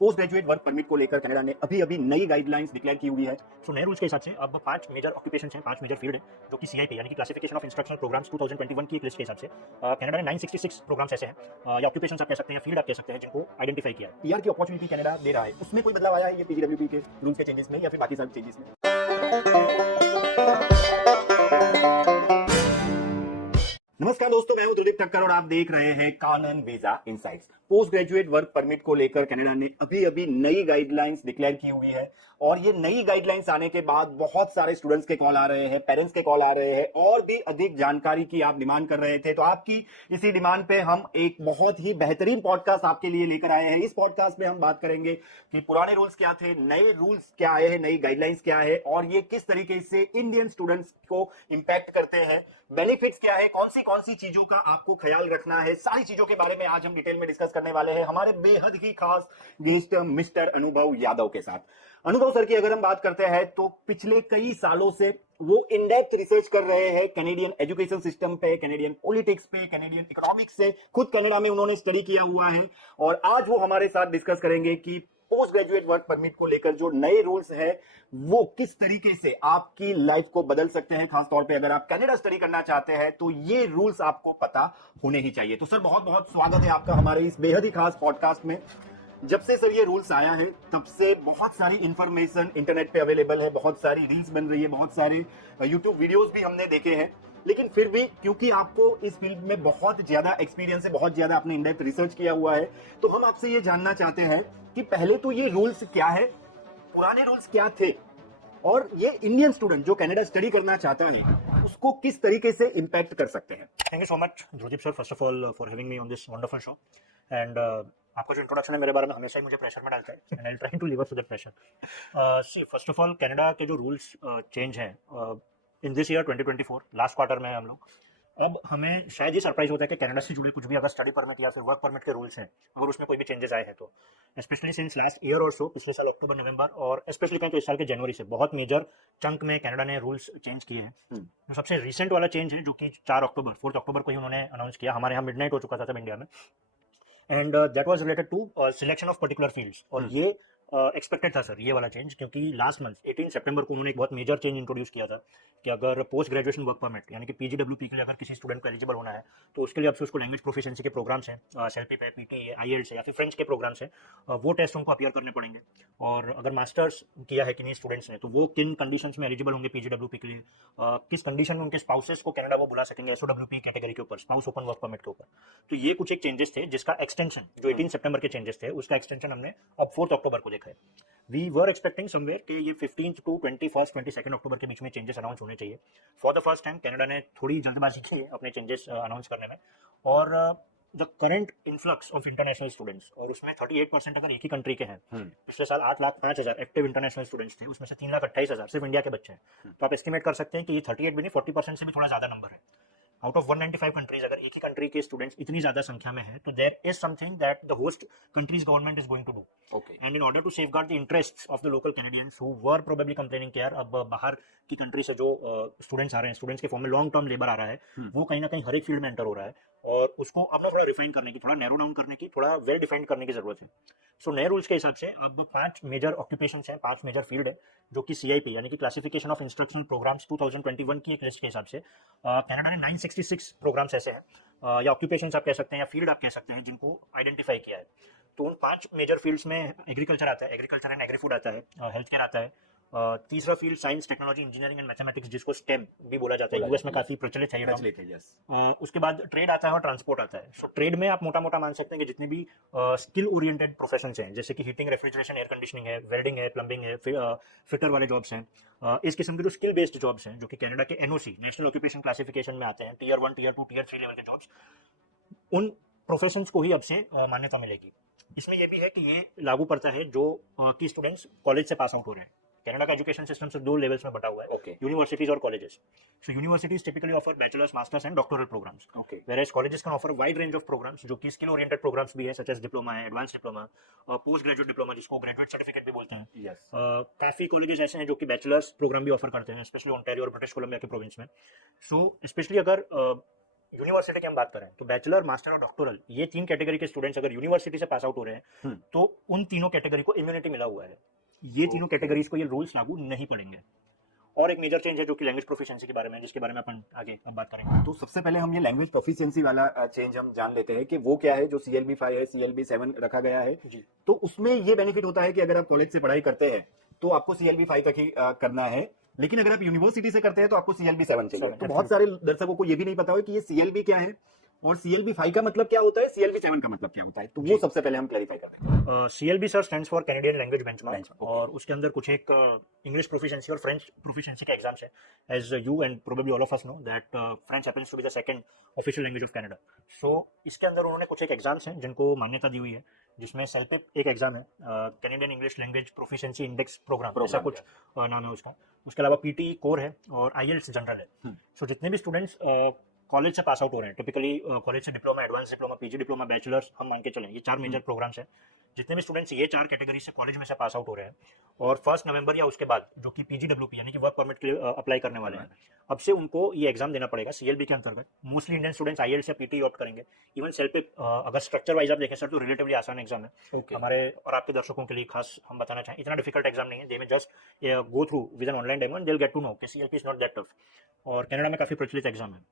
Post graduate work permit को लेकर Canada ने अभी अभी नई गाइडलाइंस डिक्लेयर की हुई है। सो नए रूल्स के हिसाब से अब 5 मेजर ऑक्यूपेशन हैं, 5 मेजर फील्ड है, जो कि सीआईपी यानी कि क्लासिफिकेशन ऑफ इंस्ट्रक्शनल प्रोग्राम्स 2021 की एक लिस्ट के हिसाब से कनाडा ने 966 प्रोग्राम्स ऐसे हैं या ऑक्यूपेशन आप कह सकते हैं, फील्ड आप कह सकते हैं, जिनको आइडेंटिफाई किया है। पीआर की अपॉर्चुनिटी कनाडा दे रहा है, उसमें कोई बदलाव आया है ये पीजीडब्ल्यूपी के रूल्स के चेंजेस में या फिर बाकी सारे चेंजेस में? नमस्कार दोस्तों, मैं हूं ध्रुदीप ठक्कर और आप देख रहे हैं Kanan visa insights. Post graduate work permit को लेकर कनाडा ने अभी अभी नई गाइडलाइंस डिक्लेयर की हुई है और ये नई गाइडलाइंस आने के बाद बहुत सारे स्टूडेंट्स के कॉल आ रहे हैं, पेरेंट्स के कॉल आ रहे हैं और भी अधिक जानकारी की आप डिमांड कर रहे थे। तो आपकी इसी डिमांड पे हम एक बहुत ही बेहतरीन पॉडकास्ट आपके लिए लेकर आए हैं। इस पॉडकास्ट में हम बात करेंगे कि पुराने रूल्स क्या थे, नए रूल्स क्या आए हैं, नई गाइडलाइंस क्या है और ये किस तरीके से इंडियन स्टूडेंट्स को इंपैक्ट करते हैं, बेनिफिट्स क्या है, कौन सी चीजों का आपको ख्याल रखना है, सारी चीजों के बारे में आज हम डिटेल में डिस्कस करने वाले हैं हमारे बेहद ही खास गेस्ट मिस्टर अनुभव यादव के साथ। अनुभव सर की अगर हम बात करते हैं तो पिछले कई सालों से वो इन डेप्थ रिसर्च कर रहे हैं कैनेडियन एजुकेशन सिस्टम पे, कैनेडियन पॉलिटिक्स पे, कैनेडियन इकोनॉमिक्स से। खुद कनाडा में उन्होंने स्टडी किया हुआ है और आज वो हमारे साथ डिस्कस करेंगे कि पोस्ट ग्रेजुएट वर्क परमिट को लेकर जो नए रूल्स है वो किस तरीके से आपकी लाइफ को बदल सकते हैं। खासतौर पे अगर आप कनाडा स्टडी करना चाहते हैं तो ये रूल्स आपको पता होने ही चाहिए। तो सर बहुत बहुत स्वागत है आपका हमारे इस बेहद ही खास पॉडकास्ट में। जब से सर ये रूल्स आया है तब से बहुत सारी इंफॉर्मेशन इंटरनेट पे अवेलेबल है, बहुत सारी रील्स बन रही है, बहुत सारे यूट्यूब वीडियोस भी हमने देखे हैं, लेकिन फिर भी क्योंकि आपको इस फील्ड में बहुत ज्यादा एक्सपीरियंस है, बहुत ज्यादा आपने इन डेप्थ रिसर्च किया हुआ है, तो हम आपसे ये जानना चाहते हैं कि पहले तो ये रूल्स क्या है, पुराने रूल्स क्या थे और ये इंडियन स्टूडेंट जो कनाडा स्टडी करना चाहता है उसको किस तरीके से इंपैक्ट कर सकते हैं। Thank you so much Dhrudeep sir, first of all for having me on this wonderful show. And आपका जो इंट्रोडक्शन है मेरे बारे में हमेशा ही मुझे प्रेशर में डालता है and I will try to live up to that pressure. See first of all Canada के जो रूल्स चेंज हैं in this year 2024 last quarter में हम लोग, अब हमें शायद ये सरप्राइज होता है कि कनाडा से जुड़े कुछ भी अगर स्टडी परमिट या फिर वर्क परमिट के रूल्स हैं, अगर उसमें कोई भी चेंजेस आए हैं तो स्पेशली सिंस लास्ट ईयर और सो, पिछले साल अक्टूबर नवंबर और स्पेशली कहें तो इस साल के जनवरी से बहुत मेजर चंक में कनाडा ने रूल्स चेंज किए हैं। तो सबसे रिसेंट वाला चेंज है जो कि 4 अक्टूबर को ही उन्होंने अनाउंस किया, हमारे यहाँ मिडनाइट हो चुका था तब इंडिया में, and that was related to selection of particular fields. और ये एक्सपेक्टेड था सर ये वाला चेंज, क्योंकि लास्ट मंथ 18 सितंबर को उन्होंने एक बहुत मेजर चेंज इंट्रोड्यूस किया था कि अगर पोस्ट ग्रेजुएशन वर्क परमिट यानी कि पीजीडब्ल्यूपी के लिए अगर किसी स्टूडेंट को एलिजिबल होना है तो उसके लिए अब से उसको लैंग्वेज प्रोफिशिएंसी के प्रोग्राम्स हैं, सेल्फी पे, पीटी है, आईएलटीएस है या फिर फ्रेंच के प्रोग्राम्स हैं, वो टेस्ट उनको अपीयर करने पड़ेंगे। और अगर मास्टर्स किया है किन्हीं स्टूडेंट्स ने तो वो किन कंडीशंस में एलिजिबल होंगे पीजीडब्ल्यूपी के लिए, किस कंडीशन में उनके स्पाउसेस को कनाडा वो बुला सकेंगे एसओडब्ल्यूपी कैटेगरी के ऊपर, स्पाउस ओपन वर्क परमिट के ऊपर। तो ये कुछ एक चेंजेस थे जिसका एक्सटेंशन जो 18 सितंबर के चेंजेस थे उसका एक्सटेंशन हमने अब 4 अक्टूबर को देखा है। वी वर एक्सपेक्टिंग समवेयर कि ये 15 टू 22 अक्टूबर के बीच में चेंजेस अनाउंस होने चाहिए। For the first time Canada ने थोड़ी जल्दबाजी की है अपने चेंजेस अनाउंस करने में, और the current influx of international students, और उसमें 38% अगर एक ही कंट्री के हैं, पिछले साल 8,05,000 एक्टिव इंटरनेशनल स्टूडेंट्स थे, उसमें से 3,28,000 सिर्फ इंडिया के बच्चे हैं। तो आप एस्टिमेट कर सकते हैं कि ये 38 भी नहीं 40% से भी थोड़ा ज्यादा नंबर है। आउट ऑफ 195 कंट्रीज अगर एक ही कंट्री के स्टूडेंट्स इतनी ज्यादा संख्या में है तो there is something that the host country's government is going to do. Okay, and in order to safeguard the interests of the local Canadians who were probably complaining कि यार अब बाहर की कंट्री से जो स्टूडेंट्स आ रहे हैं, स्टूडेंट्स के फॉर्म में लॉन्ग टर्म लेबर आ रहा है, वो कहीं ना कहीं हर एक फील्ड में एंटर हो रहा है और उसको अब ना थोड़ा रिफाइन करने की, थोड़ा नैरो डाउन करने की, थोड़ा वेल डिफाइंड करने की जरूरत है। सो नए रूल्स के हिसाब से अब 5 मेजर ऑक्यूपेशन हैं, 5 मेजर फील्ड है, जो कि सीआईपी यानी कि क्लासिफिकेशन ऑफ इंस्ट्रक्शनल प्रोग्राम्स 2021 की एक लिस्ट के हिसाब से कनाडा ने 966 प्रोग्राम्स ऐसे हैं या ऑक्यूपेशंस आप कह सकते हैं या फील्ड आप कह सकते हैं जिनको आइडेंटिफाई किया है। तो उन 5 मेजर फील्ड्स में एग्रीकल्चर आता है, एग्रीकल्चर एंड एग्री फूड आता है, हेल्थ केयर आता है, तीसरा field science technology engineering and mathematics जिसको स्टेम भी बोला जाता है, यूएस में काफी प्रचलित है ये टर्म। उसके बाद ट्रेड आता है और ट्रांसपोर्ट आता है। सो ट्रेड में आप मोटा मोटा मान सकते हैं कि जितने भी स्किल ओरिएंटेड प्रोफेशन हैं, जैसे कि हीटिंग, रेफ्रिजरेशन, एयर कंडीशनिंग है, वेल्डिंग है, प्लम्बिंग है, फिटर वाले जॉब्स हैं, इस किस्म के जो स्किल बेस्ड जॉब्स हैं जो कि कनाडा के एनओसी नेशनल ऑक्यूपेशन क्लासिफिकेशन में आते हैं, टीयर 1, टीयर 2, टीयर 3 लेवल के जॉब्स, उन प्रोफेशंस को ही अब से मान्यता मिलेगी। इसमें यह भी है कि ये लागू पड़ता है जो कि स्टूडेंट्स कॉलेज से पास आउट हो रहे हैं। कनाडा का एजुकेशन सिस्टम से 2 लेवल्स में बटा हुआ है, यूनिवर्सिटीज और colleges. So universities typically offer bachelors, masters and doctoral programmes, whereas colleges can offer wide range of programmes जो कि स्किल ओरिएंटेड प्रोग्राम्स भी है, सच एज डिप्लोमा है, advance diploma, post graduate diploma जिसको ग्रेजुएट सर्टिफिकेट भी बोलते हैं। काफी कॉलेजेस ऐसे हैं जो कि बैचलर्स प्रोग्राम भी ऑफर करते हैं, स्पेशली ओंटारियो और ब्रिटिश कोलंबिया के प्रोविंस में। सो स्पेशली अगर यूनिवर्सिटी की हम बात करें तो बैचलर, मास्टर और डॉक्टोरल, ये 3 कैटेगरी के स्टूडेंट्स अगर यूनिवर्सिटी से पास आउट हो रहे हैं तो उन तीनों कैटेगरी को इम्यूनिटी मिला हुआ है। ये तीनों कैटेगरीज को ये रूल्स लागू नहीं पड़ेंगे। और एक मेजर चेंज है जो कि लैंग्वेज प्रोफिशिएंसी के बारे में, जिसके बारे में अपन आगे अब बात करेंगे। तो सबसे पहले हम ये लैंग्वेज प्रोफिशिएंसी वाला चेंज हम जान लेते हैं कि वो क्या है। जो CLB 5 है, CLB 7 रखा गया है जी। तो उसमें ये बेनिफिट होता है कि अगर आप कॉलेज से पढ़ाई करते हैं तो आपको CLB 5 तक ही करना है, लेकिन अगर आप यूनिवर्सिटी से करते हैं तो आपको CLB 7 चाहिए। तो बहुत सारे दर्शकों को ये भी नहीं पता हो कि ये CLB क्या है और CLB 5 का मतलब क्या होता है, CLB 7 का मतलब क्या होता है, तो वो सबसे पहले हम क्लैरिफाई करते हैं। CLB sir stands for Canadian language benchmark, Benchmark, okay. और उसके अंदर कुछ एक इंग्लिश प्रोफिशिएंसी और फ्रेंच प्रोफिशिएंसी के एग्जाम्स है। As you and probably all of us know that French happens to be the second official language of Canada. So इसके अंदर उन्होंने कुछ एक एग्जाम्स हैं जिनको मान्यता दी हुई है, जिसमें सेल्पिप एक एग्जाम है, Canadian English language proficiency index program, ऐसा कुछ नाम है उसका। उसके अलावा PT कोर है और IELTS जनरल है। सो जितने भी स्टूडेंट्स कॉलेज से पास आउट हो रहे हैं, टिपिकली कॉलेज से diploma, advance diploma, PG diploma, bachelors, हम मान के चलें ये 4 मेजर प्रोग्राम्स हैं। जितने भी स्टूडेंट्स ये 4 कैटेगरी से कॉलेज में से पास आउट हो रहे हैं और 1 नवंबर या उसके बाद जो कि PGWP यानी कि वर्क परमिट के लिए अप्लाई करने वाले हैं, अब से उनको ये एग्जाम देना पड़ेगा CLB के अंतर्गत। मोस्टली इंडियन स्टूडेंट्स IELTS या PT ऑप्ट करेंगे। इवन सेल्पिप अगर स्ट्रक्चर वाइज आप देखें सर तो रिलेटिवली आसान एग्जाम है। हमारे और आपके दर्शकों के लिए खास हम बताना चाहें, इतना डिफिकल्ट एग्जाम नहीं है। They may just go through with an online demo and they will get to know कि CLP is not that tough, और कनाडा में काफी प्रचलित एग्जाम है।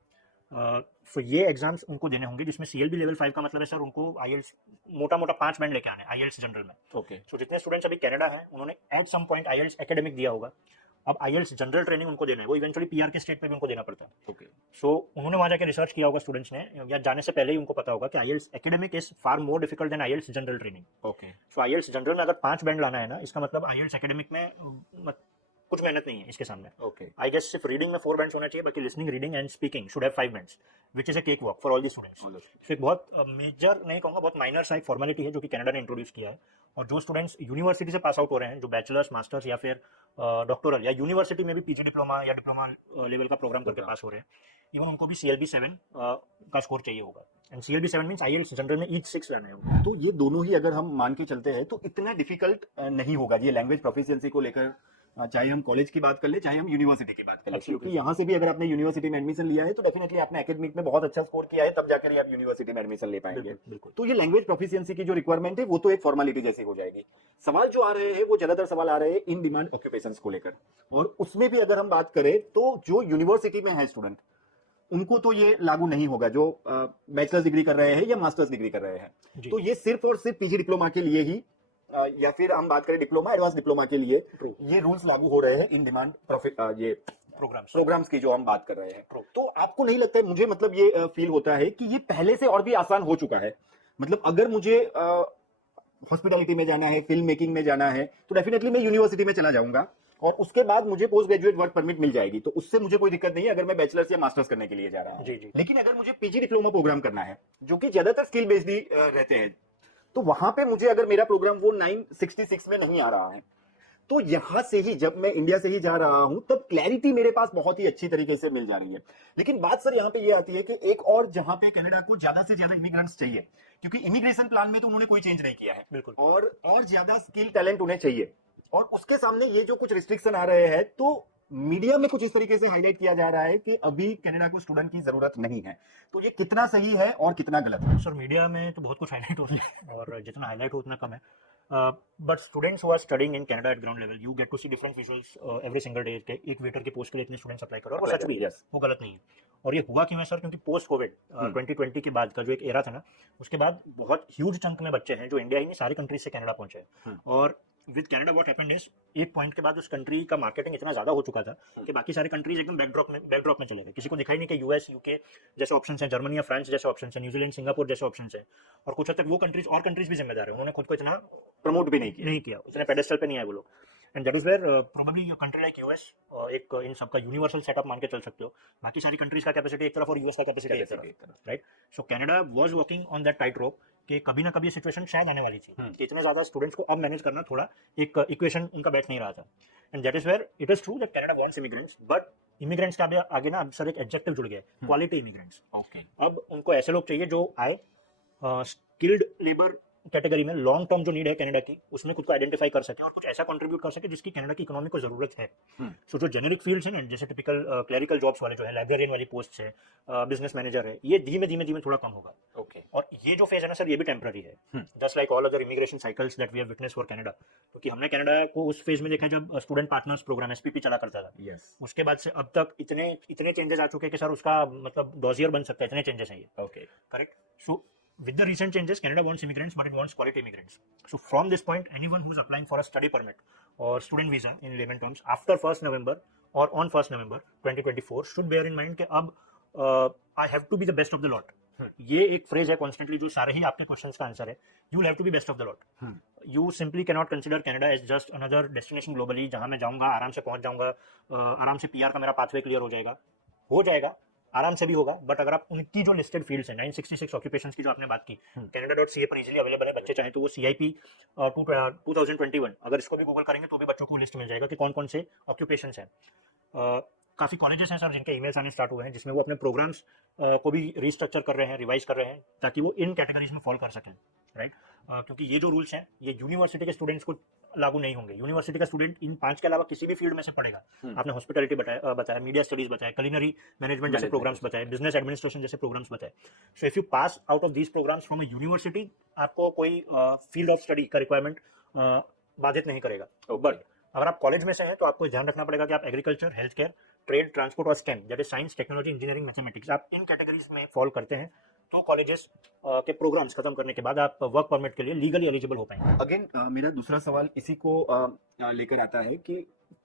सो ये एग्जाम्स उनको देने होंगे, जिसमें CLB लेवल 5 का मतलब है सर उनको IELTS मोटा मोटा 5 बैंड लेके आने IELTS जनरल में। ओके। सो जितने स्टूडेंट्स अभी कनाडा हैं उन्होंने at some point IELTS academic दिया होगा, अब IELTS जनरल ट्रेनिंग उनको देना है, वो इवेंचुअली PR के स्टेट पे भी उनको देना पड़ता है। ओके। सो उन्होंने वहाँ जाकर रिसर्च किया होगा स्टूडेंट्स ने, या जाने से पहले ही उनको पता होगा कि IELTS academic is far more difficult than IELTS general training. Okay. So IELTS general में अगर 5 बैंड लाना है ना, इसका मतलब IELTS एकेडमिक में कुछ मेहनत नहीं है इसके सामने। ओके। आई गेस सिर्फ रीडिंग में 4 बैंड्स होना चाहिए, बाकी listening, reading and speaking should have 5 bands, which is a cake walk for all the students. So एक बहुत मेजर नहीं कहूंगा, बहुत माइनर सा एक फॉर्मेलिटी है जो कि कनाडा ने इंट्रोड्यूस किया है। और जो स्टूडेंट्स यूनिवर्सिटी से पास आउट हो रहे हैं, जो बैचलर्स, मास्टर्स या फिर डॉक्टोरल या यूनिवर्सिटी में भी PG डिप्लोमा या डिप्लोमा लेवल का प्रोग्राम करके पास हो रहे हैं, इवन उनको भी CLB 7 का स्कोर चाहिए होगा। And CLB 7 means IELTS general में ईच 6 लाना है। तो ये दोनों ही अगर हम मान के चलते हैं तो इतना डिफिकल्ट नहीं होगा ये लैंग्वेज प्रोफिशिएंसी को लेकर, चाहे हम कॉलेज की बात कर ले चाहे हम यूनिवर्सिटी की बात कर ले, क्योंकि यहाँ से भी अगर आपने यूनिवर्सिटी में एडमिशन लिया है तो डेफिनेटली आपने एकेडमिक में बहुत अच्छा स्कोर किया है, तब जाकर ही आप यूनिवर्सिटी में एडमिशन ले पाएंगे। बिल्कुल। तो ये लैंग्वेज प्रोफिशिएंसी की जो रिक्वायरमेंट है वो तो एक फॉर्मेलिटी जैसी हो जाएगी। सवाल जो आ रहे हैं वो ज्यादातर सवाल आ रहे हैं इन डिमांड ऑक्यूपेशंस को लेकर, और उसमें भी अगर हम बात करें तो जो यूनिवर्सिटी में है स्टूडेंट उनको तो ये लागू नहीं होगा, जो बैचलर्स डिग्री कर रहे हैं या मास्टर्स डिग्री कर रहे हैं। तो ये सिर्फ और सिर्फ PG डिप्लोमा के लिए ही या फिर हम बात करें डिप्लोमा, एडवांस डिप्लोमा के लिए ये रूल्स लागू हो रहे हैं इन डिमांड ये प्रोग्राम्स की जो हम बात कर रहे हैं। तो आपको नहीं लगता है, मुझे मतलब ये फील होता है कि ये पहले से और भी आसान हो चुका है। मतलब अगर मुझे हॉस्पिटैलिटी में जाना है, फिल्म मेकिंग में जाना है, तो डेफिनेटली मैं यूनिवर्सिटी में चला जाऊंगा और उसके बाद मुझे पोस्ट ग्रेजुएट वर्क परमिट मिल जाएगी, तो उससे मुझे कोई दिक्कत नहीं है अगर मैं बैचलर्स या मास्टर्स करने के लिए जा रहा हूं। लेकिन अगर मुझे PG डिप्लोमा प्रोग्राम करना है, जो कि ज्यादातर स्किल बेस्ड ही रहते हैं, तो वहां पे मुझे अगर मेरा प्रोग्राम वो 966 में नहीं आ रहा है, तो यहां से ही जब मैं इंडिया से ही जा रहा हूं तब क्लैरिटी मेरे पास बहुत ही अच्छी तरीके से मिल जा रही है। लेकिन बात सर यहां पे ये आती है कि एक और जहां पे कनाडा को ज्यादा से ज्यादा इमिग्रेंट्स चाहिए, क्योंकि इमिग्रेशन प्लान में तो उन्होंने कोई चेंज नहीं किया है, बिल्कुल, और ज्यादा स्किल टैलेंट उन्हें चाहिए, और उसके सामने ये जो कुछ रिस्ट्रिक्शन आ रहे हैं, तो मीडिया में कुछ इस तरीके से हाईलाइट किया जा रहा है कि अभी कनाडा को स्टूडेंट की जरूरत नहीं है। तो ये कितना सही है और कितना गलत है? सर मीडिया में तो बहुत कुछ हाईलाइट होता है और जितना हाईलाइट हो उतना कम है। But students who are studying in Canada at ground level, you get to see different visuals every single day. एक वेटर की पोस्ट के लिए इतने स्टूडेंट्स अप्लाई कर रहे हैं, और वो सच भी है, वो गलत नहीं है। और ये हुआ क्यों है सर? क्योंकि पोस्ट कोविड 2020 के बाद का जो एक एरा था ना, उसके बाद बहुत ह्यूज चंक में बच्चे हैं जो इंडिया ही नहीं सारी कंट्रीज से कनाडा पहुंचे हैं। और with Canada what happened is, एक पॉइंट के बाद उस कंट्री का मार्केटिंग इतना ज्यादा हो चुका था कि बाकी सारी कंट्रीज एकदम बैकड्रॉप में चले गए। किसी को दिखाई नहीं कि US, UK जैसे ऑप्शंस हैं, जर्मनी या फ्रांस जैसे ऑप्शंस हैं, न्यूजीलैंड, सिंगापुर जैसे ऑप्शंस हैं, और कुछ हद तक वो कंट्रीज भी जिम्मेदार है, उन्होंने खुद को इतना प्रमोट भी नहीं किया, उतने पेडेस्टल पे नहीं आए वो लोग। And that is where probably country like US एक इन सबका यूनिवर्सल सेटअप मान के चल सकते हो। बाकी सारी कंट्रीज का कैपेसिटी एक तरफ और US का कैपेसिटी एक तरफ, right? So Canada was working on that tight रोप कि कभी ना कभी ये सिचुएशन शायद आने वाली थी कि इतने ज्यादा स्टूडेंट्स को अब मैनेज करना थोड़ा एक इक्वेशन उनका बैठ नहीं रहा था। And that is where it is true that Canada wants immigrants, but immigrants का आगे ना सर एक एडजेक्टिव जुड़ गया है, क्वालिटी इमिग्रेंट्स। अब उनको ऐसे लोग चाहिए जो आए, स्किल्ड लेबर कैटेगरी में लॉन्ग टर्म जो नीड है कनाडा की, उसमें खुद को आइडेंटिफाई कर सके और कुछ ऐसा कंट्रीब्यूट कर सके जिसकी कनाडा की इकोनॉमी को जरूरत है। सो जो जेनेरिक फील्ड्स हैं ना, जैसे टिपिकल क्लरिकल जॉब्स वाले जो है, लाइब्रेरियन वाली पोस्ट है, बिजनेस मैनेजर है, ये धीमे धीमे धीमे थोड़ा कम होगा। ओके। और ये जो फेज है ना सर, ये भी टेम्पररी है, just like all other immigration cycles that we have witness for Canada. क्योंकि हमने कनाडा को उस फेज में देखा जब स्टूडेंट पार्टनर्स प्रोग्राम एसपीपी चला करता था। यस। उसके बाद से अब तक इतने इतने चेंजेस आ चुके हैं कि सर उसका मतलब डॉजियर बन सकता है, इतने चेंजेस हैं ये। Okay. Correct. So with the recent changes, Canada wants immigrants, but it wants quality immigrants. So from this point, anyone who's applying for a study permit or student visa in layman terms after 1st November or on 1st November 2024 should bear in mind कि अब I have to be the best of the lot. ये एक phrase है constantly जो सारे ही आपके questions का answer है। You have to be best of the lot. You simply cannot consider Canada as just another destination globally जहां मैं जाऊंगा, आराम से पहुंच जाऊंगा, आराम से पीआर का मेरा पाथवे क्लियर हो जाएगा, आराम से भी होगा। बट अगर आप उनकी जो लिस्टेड फील्ड्स हैं, 966 ऑक्यूपेशंस की जो आपने बात की, canada.ca पर इजीली अवेलेबल है, बच्चे चाहें तो वो CIP 2021 अगर इसको भी गूगल करेंगे तो भी बच्चों को लिस्ट मिल जाएगा कि कौन कौन से ऑक्यूपेशंस हैं। काफ़ी कॉलेजेस हैं सर जिनके ईमेल्स आने स्टार्ट हुए हैं, जिसमें वो अपने प्रोग्राम्स को भी रिस्ट्रक्चर कर रहे हैं, रिवाइज कर रहे हैं, ताकि वो इन कैटेगरीज में फॉल कर सकें। राइट। क्योंकि ये जो रूल्स हैं ये यूनिवर्सिटी के स्टूडेंट्स को लागू नहीं होंगे। यूनिवर्सिटी का स्टूडेंट इन 5 के अलावा किसी भी फील्ड में से पढ़ेगा। आपने हॉस्पिटैलिटी बताया, मीडिया स्टडीज बताया, कुलिनरी मैनेजमेंट जैसे प्रोग्राम्स बताए, बिजनेस एडमिनिस्ट्रेशन जैसे प्रोग्राम्स बताए। So if you pass out of these programmes from a university, आपको कोई फील्ड ऑफ स्टडी का रिक्वायरमेंट बाधित नहीं करेगा। बट अगर आप कॉलेज में से हैं तो आपको ध्यान रखना पड़ेगा कि आप agriculture, health care, trade, transport और STEM, that is science, technology, engineering, mathematics, आप इन कैटेगरीज में फॉल करते हैं तो कॉलेजेस के प्रोग्राम्स खत्म करने के बाद आप वर्क परमिट के लिए लीगली एलिजिबल हो पाएंगे। अगेन मेरा दूसरा सवाल इसी को लेकर आता है कि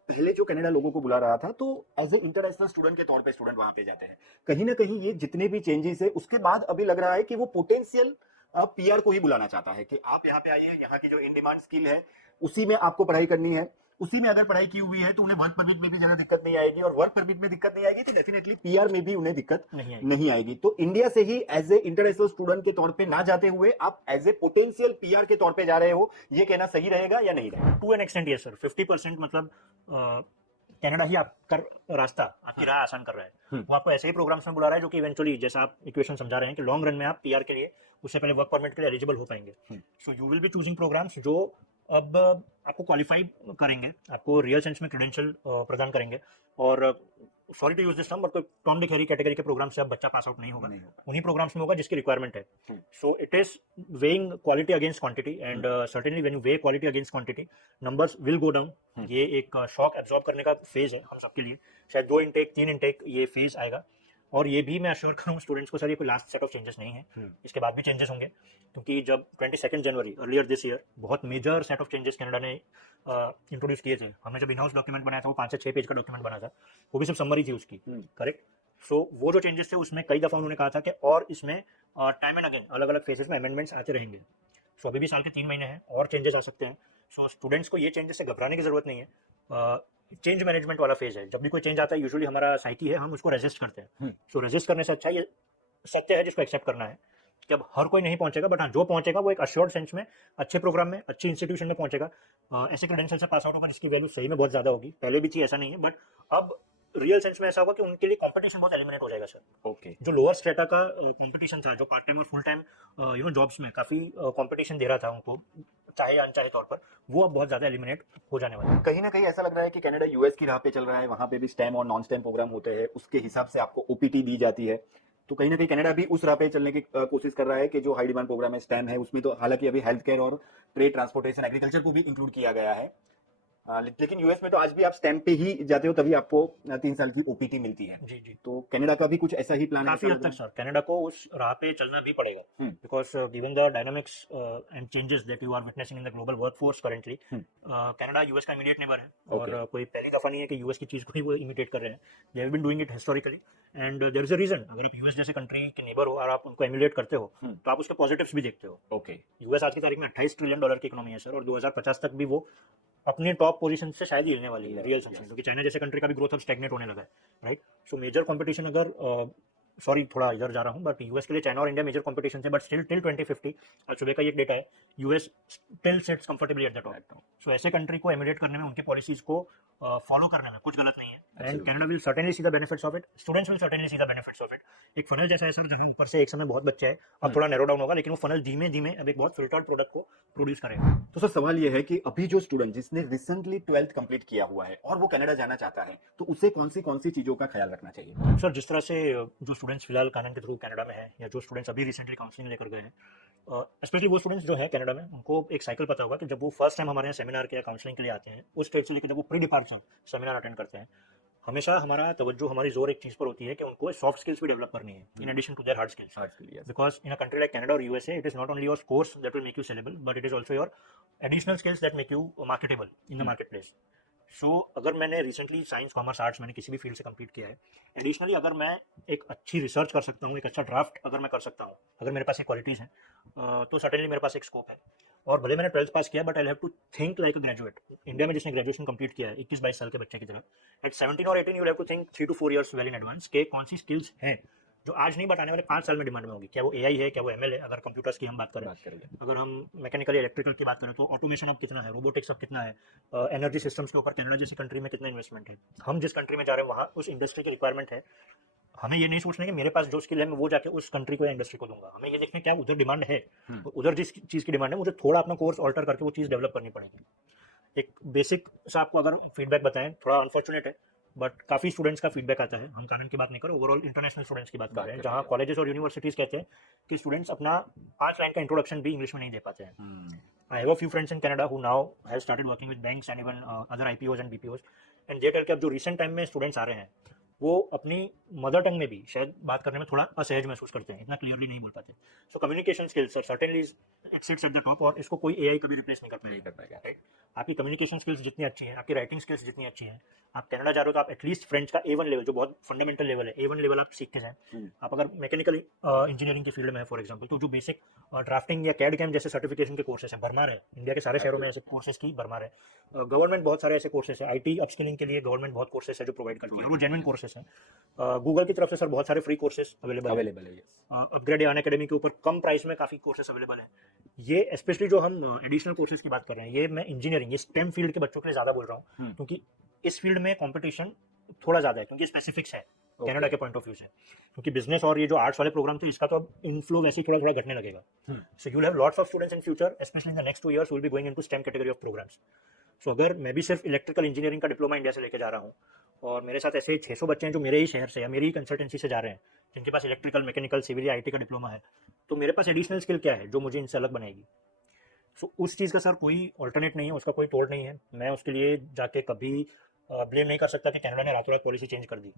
पहले जो कनाडा लोगों को बुला रहा था तो एज ए इंटरनेशनल स्टूडेंट के तौर पे स्टूडेंट वहां पे जाते हैं। कहीं ना कहीं ये जितने भी चेंजेस है उसके बाद अभी लग रहा है कि वो पोटेंशियल पीआर को ही बुलाना चाहता है कि आप यहाँ पे आइए, यहाँ की जो इन डिमांड स्किल है उसी में आपको पढ़ाई करनी है, उसी में अगर पढ़ाई की हुई है तो उन्हें वर्क परमिट में भी ज्यादा दिक्कत नहीं आएगी, और वर्क परमिट में दिक्कत नहीं आएगी तो डेफिनेटली पीआर में भी उन्हें दिक्कत नहीं आएगी। तो इंडिया से ही एज ए इंटरनेशनल स्टूडेंट के तौर पे ना जाते हुए आप एज ए पोटेंशियल पीआर के तौर पे जा रहे हो, ये कहना सही रहेगा या नहीं रहेगा? To an extent yes sir. 50% मतलब कनाडा ही आपका रास्ता, आपकी राह आसान कर रहा है। वो आपको ऐसे ही प्रोग्राम्स में बुला रहा है जो कि इवेंचुअली, जैसा आप इक्वेशन समझा रहे हैं, कि लॉन्ग रन में आप पीआर के लिए, उससे पहले वर्क परमिट के लिए एलिजिबल हो पाएंगे। So you will be choosing programs जो अब आपको क्वालिफाई करेंगे, आपको रियल सेंस में क्रेडेंशियल प्रदान करेंगे। और sorry to use this term, but कोई टॉम डिक हैरी कैटेगरी के प्रोग्राम से अब बच्चा पास आउट नहीं होगा, उन्हीं प्रोग्राम्स में होगा जिसकी रिक्वायरमेंट है। So it is weighing quality against quantity, and certainly when you way quality against quantity, numbers will go down. ये एक शॉक एब्जॉर्ब करने का फेज है हम सबके लिए। शायद 2 इंटेक 3 इंटेक ये फेज आएगा, और ये भी मैं अश्योर करूँ स्टूडेंट्स को सर, ये कोई लास्ट सेट ऑफ चेंजेस नहीं है, इसके बाद भी चेंजेस होंगे। क्योंकि जब 22 जनवरी अर्लियर दिस ईयर बहुत major set of changes Canada ने इंट्रोड्यूस किए थे, हमने जब इन हाउस डॉक्यूमेंट बनाया था वो 5 से 6 पेज का डॉक्यूमेंट बना था, वो भी सिर्फ समरी थी उसकी। करेक्ट। सो वो जो चेंजेस थे उसमें कई दफा उन्होंने कहा था कि और इसमें टाइम एंड अगेन अलग अलग फेजेस में अमेंडमेंट्स आते रहेंगे। सो अभी भी साल के 3 महीने हैं और चेंजेस आ सकते हैं। सो स्टूडेंट्स को ये चेंजेस से घबराने की जरूरत नहीं है। चेंज मैनेजमेंट वाला फेज है, जब भी कोई चेंज आता है यूजुअली हमारा साइकी है, हम उसको रेजिस्ट करते हैं। सो रेजिस्ट करने से अच्छा ये सत्य है जिसको एक्सेप्ट करना है कि अब हर कोई नहीं पहुंचेगा, बट हाँ जो पहुंचेगा वो एक अश्योर्ड सेंस में अच्छे प्रोग्राम में, अच्छी इंस्टीट्यूशन में पहुंचेगा, ऐसे क्रेडेंशियल से पास आउट होगा जिसकी वैल्यू सही में बहुत ज्यादा होगी। पहले भी थी, ऐसा नहीं है, बट अब रियल सेंस में ऐसा होगा कि उनके लिए कंपटीशन बहुत एलिमिनेट हो जाएगा सर। ओके। जो लोअर स्ट्रेटा का कंपटीशन था, जो पार्ट टाइम और फुल टाइम जॉब्स में काफी कंपटीशन दे रहा था उनको, चाहे या अनचाहे तौर पर, वो अब बहुत ज्यादा एलिमिनेट हो जाने वाला है। कहीं ना कहीं ऐसा लग रहा है कि कनाडा यूएस की राह पे चल रहा है, वहां पे भी स्टेम और नॉन स्टेम प्रोग्राम होते हैं, उसके हिसाब से आपको ओपीटी दी जाती है। तो कहीं ना कहीं कनाडा भी उस राह पे चलने की कोशिश कर रहा है कि जो हाई डिमांड प्रोग्राम है स्टेम है, उसमें तो हालांकि अभी हेल्थ केयर और ट्रेड, ट्रांसपोर्टेशन, एग्रीकल्चर को भी इंक्लूड किया गया है। लेकिन यूएस में तो आज भी आप स्टैम्प पे ही जाते हो, तभी आपको 3 साल की ओपीटी मिलती है। जी जी। तो कनाडा का भी कुछ ऐसा ही प्लान है? काफी हद तक सर कनाडा को उस राह पे चलना भी पड़ेगा, because given the dynamics and changes that you are witnessing in the global workforce currently, Canada US का इमीडिएट नेबर है, और कोई पहली दफा नहीं है कि यूएस की चीज को ही वो इमिटेट कर रहे हैं। They have been doing it historically, and there is a reason. अगर आप यूएस जैसे कंट्री के नेबर हो और आप उनको इमिटेट करते हो तो आप उसके पॉजिटिव्स भी देखते हो। ओके। यूएस आज की तारीख में $28 ट्रिलियन की इकोनॉमी है सर, और 2050 तक भी वो अपनी टॉप पोजीशन से शायद ही लेने वाली है रियल सेंस में, क्योंकि चाइना जैसे कंट्री का भी ग्रोथ अब स्टैग्नेट होने लगा है। राइट। सो मेजर कंपटीशन अगर सॉरी थोड़ा इधर जा रहा हूँ, बट यूएस के लिए चाइना और इंडिया मेजर कंपटीशन है, बट स्टिल टिल 2050 सुबह का ये डेटा है, US still sits comfortably at the top. So ऐसे कंट्री को एमिग्रेट करने में, उनकी पॉलिसीज को फॉलो करने में कुछ गलत नहीं है. And Absolutely. Canada will certainly see the benefits of it, students will certainly see the benefits of it. एक फनल जैसा है सर, जहाँ ऊपर से एक समय बहुत बच्चे हैं, अब थोड़ा नैरो डाउन होगा, लेकिन वो फनल धीमे धीमे अब एक बहुत फिल्टर्ड प्रोडक्ट को प्रोड्यूस करेगा. तो सर सवाल ये है कि अभी जो स्टूडेंट जिसने रिसेंटली 12th कंप्लीट किया हुआ है और वो कनाडा जाना चाहता है, तो उसे कौन सी चीजों का ख्याल रखना चाहिए? सर जिस तरह से जो स्टूडेंट्स फिलहाल कानन के थ्रू कनाडा में है, या जो स्टूडेंट्स अभी रिसेंटली काउंसलिंग लेकर गए हैं, स्पेशली वो स्टूडेंट्स जो है कनाडा में, उनको एक साइकिल पता होगा कि जब वो फर्स्ट टाइम हमारे यहाँ सेमिनार के या काउंसलिंग के लिए आते हैं, उस स्टेज से लेकर जब वो प्री डिपार्चर सेमिनार अटेंड करते हैं, हमेशा हमारा तवज्जो, हमारी जोर एक चीज पर होती है कि उनको सॉफ्ट स्किल्स भी डेवलप करनी है in addition to their hard skills. Because in a country like Canada or USA, it is not only your course that will make you sellable, but it is also your additional skills that make you marketable in the marketplace. So अगर मैंने recently science, commerce, arts, मैंने किसी भी field से complete किया है, additionally अगर मैं एक अच्छी रिसर्च कर सकता हूँ, एक अच्छा ड्राफ्ट अगर मैं कर सकता हूँ, अगर मेरे पास ये क्वालिटीज़ हैं, तो सर्टेनली मेरे पास एक स्कोप है. और भले मैंने 12th पास किया, but I have to think like a graduate. India में जिसने ग्रेजुएशन कंप्लीट किया है 21-22 साल के बच्चे की तरह, एट 17 और 18 you have to think 3 to 4 years well in advance के कौन सी स्किल्स हैं जो आज नहीं, बट आने वाले 5 साल में डिमांड में होगी. क्या वो AI है, क्या वो ML है, अगर कंप्यूटर्स की हम बात करें, अगर हम मैकेनिकल इलेक्ट्रिकल की बात करें, तो ऑटोमेशन अब कितना है, रोबोटिक्स अब कितना है, एनर्जी सिस्टम्स के ऊपर कनाडा जैसी कंट्री में कितना इन्वेस्टमेंट है. हम जिस कंट्री में जा रहे हैं वहाँ उस इंडस्ट्री की रिक्वायरमेंट है. हमें ये नहीं सोचना कि मेरे पास जो स्किल है मैं वो जाके उस कंट्री को या इंडस्ट्री को दूंगा. हमें ये देखना क्या उधर डिमांड है, तो उधर जिस चीज़ की डिमांड है मुझे थोड़ा अपना कोर्स ऑल्टर करके वो चीज़ डेवलप करनी पड़ेगी. एक बेसिक सा आपको अगर फीडबैक बताएं, थोड़ा अनफॉर्चुनेट है, बट काफ़ी स्टूडेंट्स का फीडबैक आता है. हम कानन की बात नहीं कर रहे, ओवरऑल इंटरनेशनल स्टूडेंट्स की बात कर रहे हैं, जहाँ कॉलेजेस और यूनिवर्सिटीज़ कहते हैं कि स्टूडेंट्स अपना 5 लाइन का इंट्रोडक्शन भी इंग्लिश में नहीं दे पाते हैं. I have a few friends in Canada who now have started working with banks and even other IPOs and BPOs, and they tell कि अब जो रिसेंट टाइम में स्टूडेंट्स आ रहे हैं, वो अपनी मदर टंग में भी शायद बात करने में थोड़ा असहज महसूस करते हैं, इतना क्लियरली नहीं बोल पाते. So communication skills sir certainly it sits eight the top, और इसको कोई AI कभी रिप्लेस नहीं कर पाएगा. राइट, आपकी कम्युनिकेशन स्किल्स जितनी अच्छी है, आपकी राइटिंग स्किल्स जितनी अच्छी है, आप कनाडा जा रहे हो तो आप एटलीस्ट फ्रेंच का A1 लेवल, जो बहुत फंडामेंटल लेवल है, A1 लेवल आप सीख के जाएं. आप अगर मैकेनिकल इंजीनियरिंग की फील्ड में है फॉर एग्जांपल, तो जो बेसिक ड्राफ्टिंग या कैड कैम जैसे सर्टिफिकेशन के कोर्सेस हैं, भरमार है. इंडिया के सारे शहरों में ऐसे कोर्सेज की भरमार है. गवर्नमेंट बहुत सारे ऐसे कोर्सेज है, IT अपस्किलिंग के लिए गवर्नमेंट बहुत कोर्सेज है जो प्रोवाइड करती है, और वो जेन्युइन कोर्सेज हैं. गूगल की तरफ से सर बहुत सारे फ्री कोर्सेज अवेलेबल है. अपग्रेड अन अकेडमी के ऊपर कम प्राइस में काफ़ी कोर्सेज अवेलेबल हैं. ये स्पेशली जो हम एडिशनल कोर्सेज की बात कर रहे हैं, ये मैं इंजीनियरिंग, ये स्टेम फील्ड के बच्चों के लिए ज़्यादा बोल रहा हूँ, क्योंकि इस फील्ड में कंपटीशन थोड़ा ज़्यादा है, क्योंकि स्पेसिफिक्स है कनाडा के पॉइंट ऑफ व्यू से. क्योंकि बिजनेस और ये जो आर्ट्स वाले प्रोग्राम थे, इसका तो अब इनफ्लो वैसे ही थोड़ा थोड़ा घटने लगेगा. So you will have lots of students in future, specially in the next 2 years will be going into STEM category of programmes. So अगर मैं भी सिर्फ इलेक्ट्रिकल इंजीनियरिंग का डिप्लोमा इंडिया से लेकर जा रहा हूँ, और मेरे साथ ऐसे 600 बच्चे हैं जो मेरे ही शहर से या मेरी ही कंसल्टेंसी से जा रहे हैं, जिनके पास इलेक्ट्रिकल, मैकेनिकल, सिविल या IT का डिप्लोमा है, तो मेरे पास एडिशनल स्किल क्या है जो मुझे इनसे अलग बनाएगी. सो उस चीज़ का सर कोई ऑल्टरनेट नहीं है, उसका कोई तोड़ नहीं है. मैं उसके लिए जाके कभी ब्लेम नहीं कर सकता कि कनाडा ने रातों रात पॉलिसी चेंज कर दी.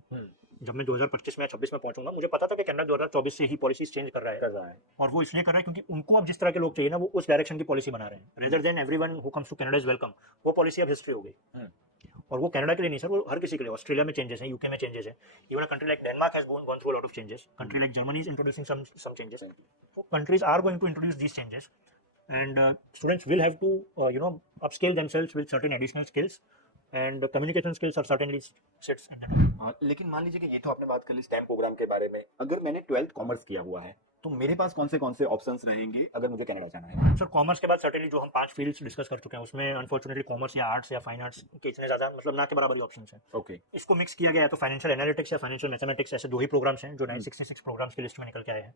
जब मैं 2025 में या 26 में पहुंचूंगा, मुझे पता था कि कनाडा 2024 से ही पॉलिसी चेंज कर रहा है. और वो इसलिए कर रहा है क्योंकि उनको अब जिस तरह के लोग चाहिए ना, वो उस डायरेक्शन की पॉलिसी बना रहे हैं. Rather than everyone who comes to Canada is welcome, वो पॉलिसी अब हिस्ट्री हो गई. और वो कनाडा के लिए नहीं सर, वो हर किसी के लिए. ऑस्ट्रेलिया में चेंजेस हैं, UK में चेंजेस है, even a country like Denmark has gone through a lot of changes, country like Germany is introducing some changes. So countries are going to introduce these changes, and students will have to upscale themselves with certain additional skills, and communication skills are certainly sits at the top. लेकिन मान लीजिए कि ये तो आपने बात कर ली stem programme के बारे में, अगर मैंने 12th कॉमर्स किया हुआ है, तो मेरे पास कौन से ऑप्शंस रहेंगे अगर मुझे कनाडा जाना है? सर कॉमर्स के बाद सर्टेनली जो हम 5 फील्ड्स डिस्कस कर चुके हैं, उसमें अनफॉर्चुनेटली कॉमर्स या आर्ट्स या फाइन आर्ट्स के इतने ज़्यादा मतलब ना के बराबर ही ऑप्शंस हैं. ओके, इसको मिक्स किया गया है, तो फाइनेंशियल एनालिटिक्स या फाइनेंशियल मैथमेटिक्स, ऐसे 2 ही प्रोग्राम्स हैं जो 966 प्रोग्राम्स की लिस्ट में निकल के आए हैं.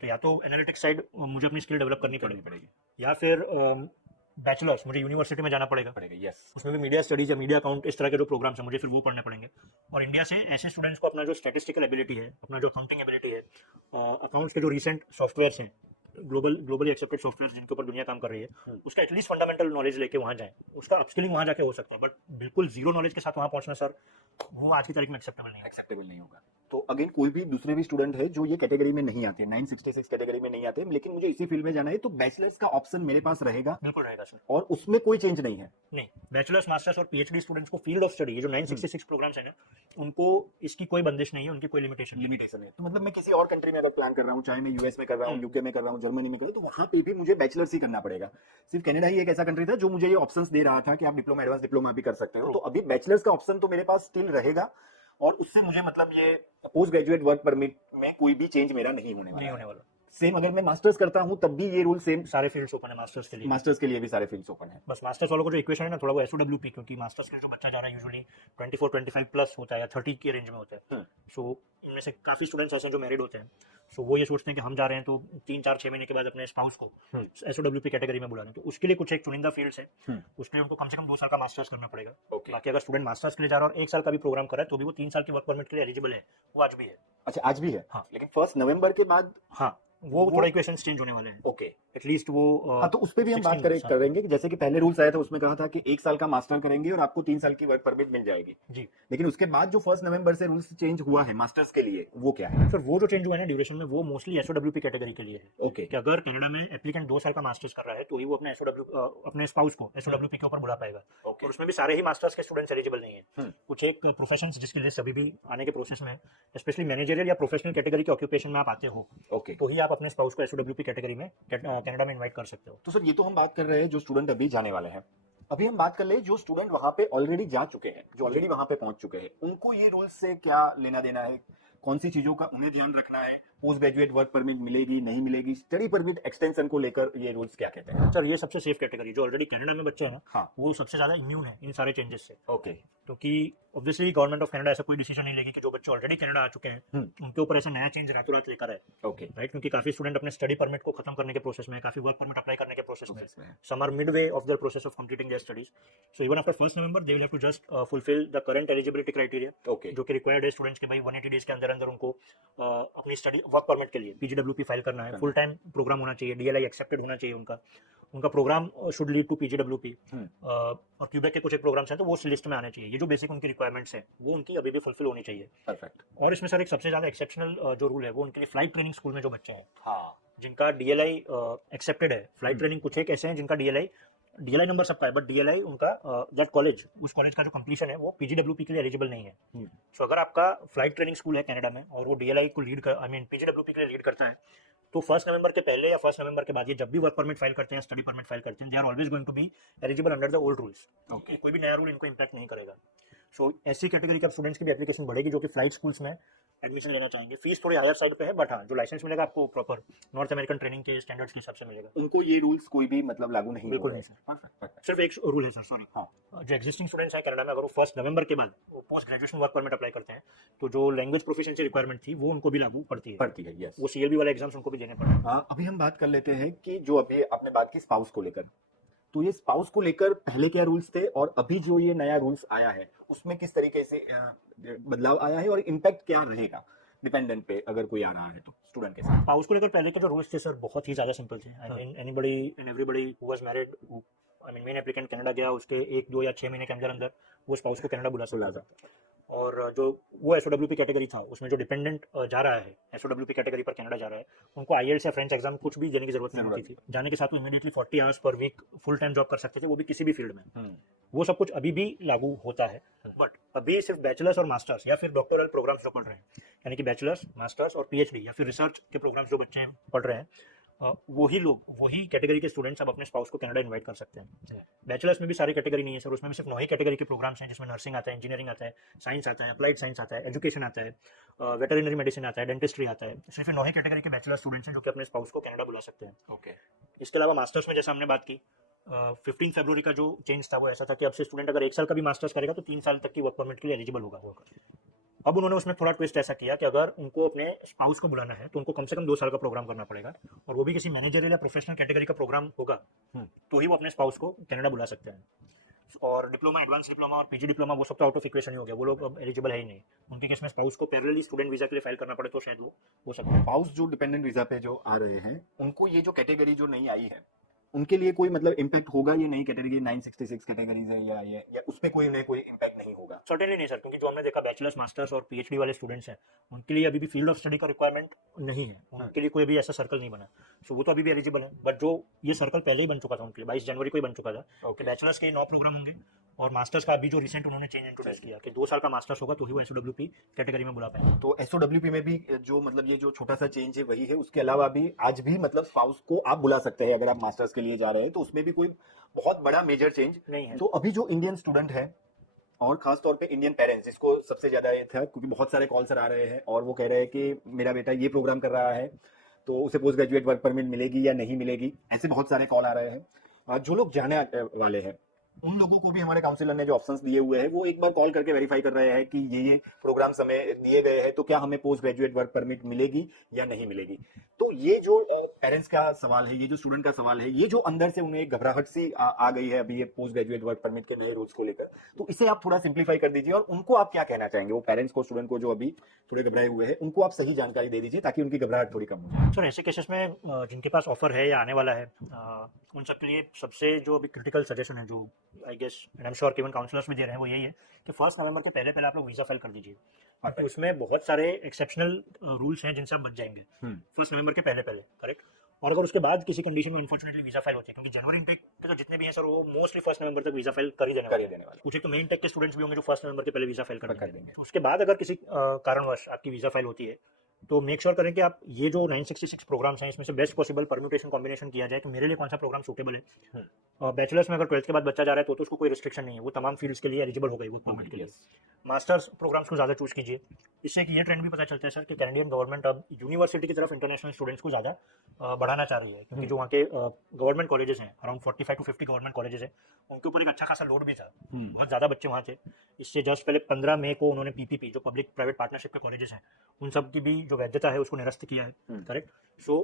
तो या तो एनालिटिक्स साइड मुझे अपनी स्किल डेवलप करनी पड़ेगी, या फिर बैचलर्स मुझे यूनिवर्सिटी में जाना पड़ेगा. यस, उसमें भी मीडिया स्टडीज या मीडिया अकाउंट इस तरह के जो प्रोग्राम्स हैं, मुझे फिर वो पढ़ने पड़ेंगे. और इंडिया से ऐसे स्टूडेंट्स को अपना जो स्टैटिस्टिकल एबिलिटी है, अपना जो अकाउंटिंग एबिलिटी है, अकाउंट्स के जो रिसेंट सॉफ्टवेयर्स हैं, ग्लोबली एक्सेप्टेड सॉफ्टवेयर जिनके ऊपर दुनिया काम कर रही है, उसका एटलीस्ट फंडामेंटल नॉलेज लेके वहाँ जाएं. उसका अपस्किलिंग वहाँ जाके हो सकता है, बट बिल्कुल जीरो नॉलेज के साथ वहाँ पहुँचना सर, वो आज की तारीख में एक्सेप्टेबल नहीं होगा. तो अगेन कोई भी दूसरे भी स्टूडेंट है जो ये कैटेगरी में नहीं आते, 966 कैटेगरी में नहीं आते, लेकिन मुझे इसी फील्ड में जाना है, तो बैचलर्स का ऑप्शन मेरे पास रहेगा? बिल्कुल रहेगा सर, और उसमें कोई चेंज नहीं है? नहीं, बैचलर्स, मास्टर्स और PhD स्टूडेंट्स को फील्ड ऑफ स्टडी, ये जो 966 प्रोग्राम्स हैं ना, उनको इसकी कोई बंदिश नहीं है, उनकी कोई लिमिटेशन है. तो मतलब मैं किसी और कंट्री में अगर प्लान कर रहा हूँ, चाहे मैं US में कर रहा हूँ, UK में कर रहा हूँ, जर्मनी में कर रहा हूँ, तो वहाँ पे भी मुझे बैचलर्स ही करना पड़ेगा. सिर्फ कनाडा ही एक ऐसा कंट्री था जो मुझे ये ऑप्शंस दे रहा था कि आप डिप्लोमा, एडवांस डिप्लोमा भी कर सकते हो. तो अभी बैचलर्स का ऑप्शन तो मेरे पास स्टिल रहेगा, और उससे मुझे मतलब ये पोस्ट ग्रेजुएट वर्क परमिट में कोई भी चेंज मेरा नहीं होने वाला. सेम अगर मैं मास्टर्स करता हूँ तब भी ये रूल सेम, सारे फील्ड्स ओपन है मास्टर्स के लिए। मास्टर्स के लिए भी सारे फील्ड्स ओपन है। बस मास्टर्स वालों को जो इक्वेशन है ना, थोड़ा वो एसओडब्ल्यूपी, क्योंकि मास्टर्स के लिए जो बच्चा जा रहा है यूजुअली 24-25 प्लस होता है या 30 के रेंज में होता है। सो इनमें से काफी स्टूडेंट्स ऐसे हैं जो मैरिड होते हैं, सो वो ये सोचते हैं कि हम जा रहे हैं तो 3-4-6 महीने के बाद अपने स्पाउस को एसओडब्ल्यूपी कैटेगरी में बुला लें, तो उसके लिए कुछ एक चुनिंदा फील्ड्स है, उसके लिए उनको कम से कम 2 साल का मास्टर्स करना पड़ेगा। बाकी अगर स्टूडेंट मास्टर्स के लिए जा रहा है और 1 साल का भी प्रोग्राम कर रहा है तो भी वो 3 साल की वर्क परमिट के लिए एलिजिबल है, वो आज भी है। अच्छा, आज भी है? हाँ। लेकिन 1 नवंबर के बाद हाँ, वो थोड़ा इक्वेशन चेंज होने वाले हैं। ओके, एटलीस्ट वो हाँ, तो उस पे भी हम बात 16 करेंगे कि जैसे कि पहले रूल्स आया था उसमें कहा था कि 1 साल का मास्टर करेंगे और आपको 3 साल की वर्क परमिट मिल जाएगी जी। लेकिन उसके बाद जो 1 नवंबर से रूल्स चेंज हुआ है मास्टर्स के लिए, वो क्या है? सर वो जो चेंज हुआ है ना ड्यूरेशन में, वो मोस्टली एसओडब्ल्यूपी कैटेगरी के लिए है। ओके, कि अगर कनाडा में एप्लीकेंट 2 साल का मास्टर्स कर रहा है तो ही वो अपने अपने स्पाउस को एसओडब्ल्यूपी के ऊपर बुला पाएगा। ओके, और उसमें भी सारे ही मास्टर्स के स्टूडेंट्स एलिजिबल नहीं है। कुछ एक प्रोफेशंस जिसके लिए सभी भी आने के प्रोसेस में, स्पेशली मैनेजरियल या प्रोफेशनल कैटेगरी के ऑक्यूपेशन में आप आते हो, ओके, तो ही आप अपने स्पाउस को एसओडब्ल्यूपी कैटेगरी में कनाडा में इनवाइट कर सकते हो। तो सर ये तो हम बात कर रहे हैं जो स्टूडेंट अभी जाने वाले हैं। अभी हम बात कर ले जो स्टूडेंट वहां पे ऑलरेडी जा चुके हैं, जो ऑलरेडी वहां पे पहुंच चुके हैं, उनको ये रूल्स से क्या लेना देना है? कौन सी चीजों का उन्हें ध्यान रखना है? पोस्ट ग्रेजुएट वर्क परमिट मिलेगी नहीं मिलेगी? स्टडी परमिट एक्सटेंशन को लेकर ये रूल्स क्या कहते हैं? सर ये सबसे सेफ कैटेगरी, जो ऑलरेडी कनाडा में बच्चे हैं ना, हाँ, वो सबसे ज्यादा इम्यून है इन सारे चेंजेस से। ओके, क्योंकि ऑब्वियसली गवर्नमेंट ऑफ कनाडा ऐसा कोई डिसीजन नहीं लेगी कि जो बच्चे ऑलरेडी कनाडा आ चुके हैं उनके ऊपर ऐसा नया चेंज रातों रात लेकर आए। ओके, राइट, क्योंकि काफी स्टूडेंट अपने स्टडी परमिट को खत्म करने के प्रोसेस में, काफी वर्क परमिट अप्लाई करने के प्रोसेस में, some are midway of their process of completing their studies. So even after 1 November they will have to just fulfil the current eligibility criteria, okay, जो कि required है students के भाई 180 days के अंदर अंदर उनको अपनी स्टडी वर्क परमिट के लिए पीजीडब्ल्यूपी फाइल करना है, फुल टाइम प्रोग्राम होना चाहिए, डीएलआई एक्सेप्टेड होना चाहिए उनका programme should lead to PGWP, और क्यूबेक के कुछ एक प्रोग्राम्स हैं तो वो उस लिस्ट में आने चाहिए। ये जो बेसिक उनकी रिक्वायरमेंट्स हैं वो उनकी अभी भी फुलफिल होनी चाहिए। परफेक्ट। और इसमें सर एक सबसे ज्यादा एक्सेप्शनल जो रूल है वो उनके लिए फ्लाइट ट्रेनिंग स्कूल में जो बच्चे हैं, हाँ, जिनका डीएलआई एक्सेप्टेड है, फ्लाइट ट्रेनिंग कुछ एक ऐसे हैं जिनका डीएलआई नंबर सबका है, बट डीएलआई उनका दैट कॉलेज, उस कॉलेज का जो कंप्लीशन है वो पीजीडब्ल्यूपी के लिए एलिजिबल नहीं है। सो अगर आपका फ्लाइट ट्रेनिंग स्कूल है कनाडा में और वो डीएलआई को लीड कर, आई मीन पीजीडब्ल्यूपी के लिए लीड करता है, तो 1 नवंबर के पहले या 1 नवंबर के बाद ये जब भी वर्क परमिट फाइल करते हैं, स्टडी परमिट फाइल करते हैं, they are always going to be eligible under the old rules. Okay, कोई भी नया रूल इनको इंपैक्ट नहीं करेगा। सो ऐसी कैटेगरी के स्टूडेंट्स की भी एप्लीकेशन बढ़ेगी जो कि फ्लाइट स्कूल्स में एडमिशन लेना चाहेंगे। फीस थोड़ी हायर साइड पे है, बट हाँ, जो लाइसेंस मिलेगा आपको प्रॉपर नॉर्थ अमेरिकन ट्रेनिंग के स्टैंडर्ड्स के हिसाब से मिलेगा। उनको ये रूल्स कोई भी मतलब लागू नहीं? बिल्कुल नहीं सर, सिर्फ एक रूल है सर, सॉरी, हाँ, जो एग्जिस्टिंग स्टूडेंट्स हैं कनाडा में, अगर वो 1 नवंबर के बाद post graduation work permit apply करते हैं तो जो लैंग्वेज प्रोफिशिएंसी रिक्वायरमेंट थी वो उनको भी लागू पड़ती है। यस। वो सीएलबी वाले एग्जाम्स उनको भी देने पड़ते हैं। अभी हम बात कर लेते हैं कि जो अभी आपने बात की स्पाउस को लेकर, तो ये स्पाउस को लेकर पहले क्या रूल्स थे और अभी जो ये नया रूल्स आया है उसमें किस तरीके से बदलाव आया है और इम्पैक्ट क्या रहेगा डिपेंडेंट पे अगर कोई आ रहा है तो स्टूडेंट के साथ? स्पाउस को लेकर पहले के जो रूल्स थे सर बहुत ही ज्यादा सिंपल थे। I mean anybody and everybody who was married, I mean main applicant Canada गया, उसके 1, 2 या 6 महीने के अंदर अंदर वो स्पाउस को कनाडा बुला सकता था। और जो वो एसओडब्ल्यूपी कैटेगरी था उसमें जो डिपेंडेंट जा रहा है, एसओडब्ल्यूपी कैटेगरी पर कनाडा जा रहा है, उनको आईएलटीएस या फ्रेंच एग्जाम कुछ भी देने की जरूरत नहीं होती थी। जाने के साथ वो इमीडिएटली 40 आवर्स पर वीक फुल टाइम जॉब कर सकते थे, वो भी किसी भी फील्ड में। वो सब कुछ अभी भी लागू होता है, बट अभी सिर्फ बैचलर्स और मास्टर्स या फिर डॉक्टोरल प्रोग्राम्स जो पढ़ रहे हैं, यानी कि बैचलर्स, मास्टर्स और पीएचडी या फिर रिसर्च के प्रोग्राम्स जो बच्चे पढ़ रहे हैं, वही लोग, वही कैटेगरी के स्टूडेंट्स अब अपने स्पाउस को कनाडा इनवाइट कर सकते हैं। बैचलर्स में भी सारी कैटेगरी नहीं है सर, उसमें भी सिर्फ 9 ही कैटेगरी के प्रोग्राम्स हैं, जिसमें नर्सिंग आता है, इंजीनियरिंग आता है, साइंस आता है, अप्लाइड साइंस आता है, एजुकेशन आता है, वेटरनरी मेडिसिन आता है, डेंटिस्ट्री आता है। सिर्फ 9 ही कैटेगरी के बैचलर स्टूडेंट्स हैं जो कि अपने स्पाउस को कनाडा बुला सकते हैं। ओके, इसके अलावा मास्टर्स में जैसा हमने बात की, 15 फरवरी का जो चेंज था वो ऐसा था कि अब से स्टूडेंट अगर 1 साल का भी मास्टर्स करेगा तो 3 साल तक की वर्क परमिट के लिए एलिजिबल होगा। अब उन्होंने उसमें थोड़ा ट्विस्ट ऐसा किया कि अगर उनको अपने स्पाउस को बुलाना है तो उनको कम से कम 2 साल का प्रोग्राम करना पड़ेगा, और वो भी किसी मैनेजरियल या प्रोफेशनल कैटेगरी का प्रोग्राम होगा तो ही वो अपने स्पाउस को कनाडा बुला सकते हैं। और डिप्लोमा, एडवांस डिप्लोमा और पीजी डिप्लोमा वो सब तो आउट ऑफ इक्वेशन ही हो गया, वो लोग अब एलिजिबल है ही नहीं। उनके केस में स्पाउस को पैरेलली स्टूडेंट वीजा के लिए फाइल करना पड़े तो शायद वो हो सकता है। स्पाउस जो डिपेंडेंट वीजा पे जो आ रहे हैं उनको ये जो कैटेगरी जो नई आई है उनके लिए कोई मतलब इम्पैक्ट होगा? ये नई कैटेगरी 966 कैटेगरीज है या उस पे कोई इम्पैक्ट नहीं होगा? सर्टेनली नहीं सर, क्योंकि जो हमने देखा बैचलर्स, मास्टर्स और पीएचडी वाले स्टूडेंट्स हैं उनके लिए अभी भी फील्ड ऑफ स्टडी का रिक्वायरमेंट नहीं है, उनके लिए कोई भी ऐसा सर्कल नहीं बना। सो वो तो अभी भी एलिजिबल है, बट जो ये सर्कल पहले ही बन चुका था उनके लिए, 22 जनवरी को ही बन चुका था कि बैचलर्स के 9 प्रोग्राम होंगे और मास्टर्स का अभी जो रिसेंट उन्होंने चेंज इंट्रोड्यूस किया कि 2 साल का मास्टर्स होगा तो ही वो एसओडब्ल्यूपी कैटेगरी में बुला पाएंगे। तो एसओडब्ल्यूपी में भी जो मतलब ये जो छोटा सा चेंज है वही है, उसके अलावा भी आज भी मतलब स्पाउस को आप बुला सकते हैं अगर आप मास्टर्स के लिए जा रहे हैं, तो उसमें भी कोई बहुत बड़ा मेजर चेंज नहीं है। तो अभी जो इंडियन स्टूडेंट है और खास तौर पे इंडियन पेरेंट्स, जिसको सबसे ज्यादा ये था क्योंकि बहुत सारे कॉल्स आ रहे हैं और वो कह रहे हैं कि मेरा बेटा ये प्रोग्राम कर रहा है, तो उसे पोस्ट ग्रेजुएट वर्क परमिट मिलेगी या नहीं मिलेगी, ऐसे बहुत सारे कॉल आ रहे हैं। जो लोग जाने वाले हैं उन लोगों को भी हमारे काउंसिलर ने जो ऑप्शंस दिए हुए हैं वो एक बार कॉल करके वेरीफाई कर रहे हैं कि ये प्रोग्राम्स हमें दिए गए हैं तो क्या हमें पोस्ट ग्रेजुएट वर्क परमिट मिलेगी या नहीं मिलेगी। तो ये जो पेरेंट्स का सवाल है, ये जो स्टूडेंट का सवाल है, ये जो अंदर से उन्हें एक घबराहट सी आ गई है अभी ये पोस्ट ग्रेजुएट वर्क परमिट के नए रूल्स को लेकर, तो इसे आप थोड़ा सिंप्लीफाई कर दीजिए और उनको आप क्या कहना चाहेंगे, वो पेरेंट्स को, स्टूडेंट को जो अभी थोड़े घबराए हुए हैं, उनको आप सही जानकारी दे दीजिए ताकि उनकी घबराहट थोड़ी कम हो जाए। सर ऐसे केसेस में जिनके पास ऑफर है या आने वाला है, उन सब के लिए सबसे जो अभी क्रिटिकल सजेशन है, जो I guess and I am sure even counsellors भी दे रहे हैं, वो यही है कि 1 नवंबर के पहले आप लोग वीज़ा फाइल कर दीजिए। तो उसमें बहुत सारे एक्सेप्शनल रूल्स हैं जिनसे आप बच जाएंगे 1 नवंबर के पहले, करेक्ट। और अगर उसके बाद किसी कंडीशन में अनफॉर्चुनेटली वीजा फाइल होती है, क्योंकि जनवरी इंटेक के तो जितने भी हैं सर वो मोस्टली 1 नवंबर तक वीजा फाइल कर ही देने वाले। कुछ एक तो मेन इंटेक के स्टूडेंट्स भी होंगे जो 1 नवंबर के पहले वीजा फाइल कर देंगे। तो उसके बाद अगर किसी कारणवश आपकी वीजा फाइल होती है तो मेक श्योर करें कि आप ये जो 966 प्रोग्राम्स हैं इसमें से बेस्ट पॉसिबल परम्यूटेशन कॉम्बिनेशन किया जाए। तो मेरे लिए कौन सा प्रोग्राम सूटेबल है। बैचलर्स में अगर 12th के बाद बच्चा जा रहा है तो उसको कोई रिस्ट्रिक्शन नहीं है, वो तमाम फील्ड्स के लिए एलिजिबल हो गई वो परमिट के लिए। मास्टर्स प्रोग्राम्स को ज़्यादा चूज कीजिए। इससे एक ये ट्रेंड भी पता चलता है सर कि कैनेडियन गवर्नमेंट अब यूनिवर्सिटी की तरफ इंटरनेशनल स्टूडेंट्स को ज़्यादा बढ़ाना चाह रही है, क्योंकि जो वहाँ के गवर्नमेंट कॉलेजेस हैं, अराउंड 45 to 50 गवर्नमेंट कॉलेजेस हैं, उनके ऊपर एक अच्छा खासा लोड भी था, बहुत ज़्यादा बच्चे वहाँ थे। इससे जस्ट पहले 15 मई को उन्होंने पीपीपी जो पब्लिक प्राइवेट पार्टनरशिप के कॉलेजेस हैं उन सब की भी जो वैधता है उसको निरस्त किया है, करेक्ट। सो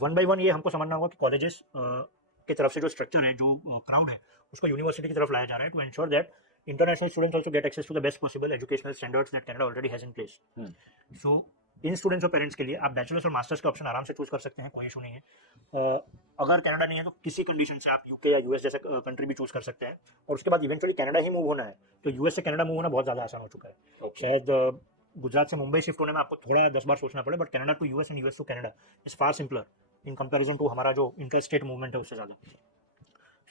1 by 1 ये हमको समझना होगा कि कॉलेजेस की तरफ से जो स्ट्रक्चर है, जो क्राउड है, उसको यूनिवर्सिटी की तरफ लाया जा रहा है to ensure that international students also get access to the best possible educational standards that Canada already has in place. So in students और पेरेंट्स के लिए आप बैचलर्स और मास्टर्स का ऑप्शन आराम से चूज कर सकते हैं, कोई इशू नहीं है। अगर कनाडा नहीं है तो किसी कंडीशन से आप यूके या यूएस जैसे कंट्री भी चूज कर सकते हैं, और उसके बाद इवेंचुअली कनाडा ही मूव होना है तो यूएस से कनाडा मूव होना बहुत ज़्यादा आसान हो चुका है। शायद गुजरात से मुंबई शिफ्ट होने में आपको थोड़ा 10 बार सोचना पड़े, but Canada to US and US to Canada is far simpler in comparison to हमारा जो इंटर स्टेट मूवमेंट है उससे ज़्यादा।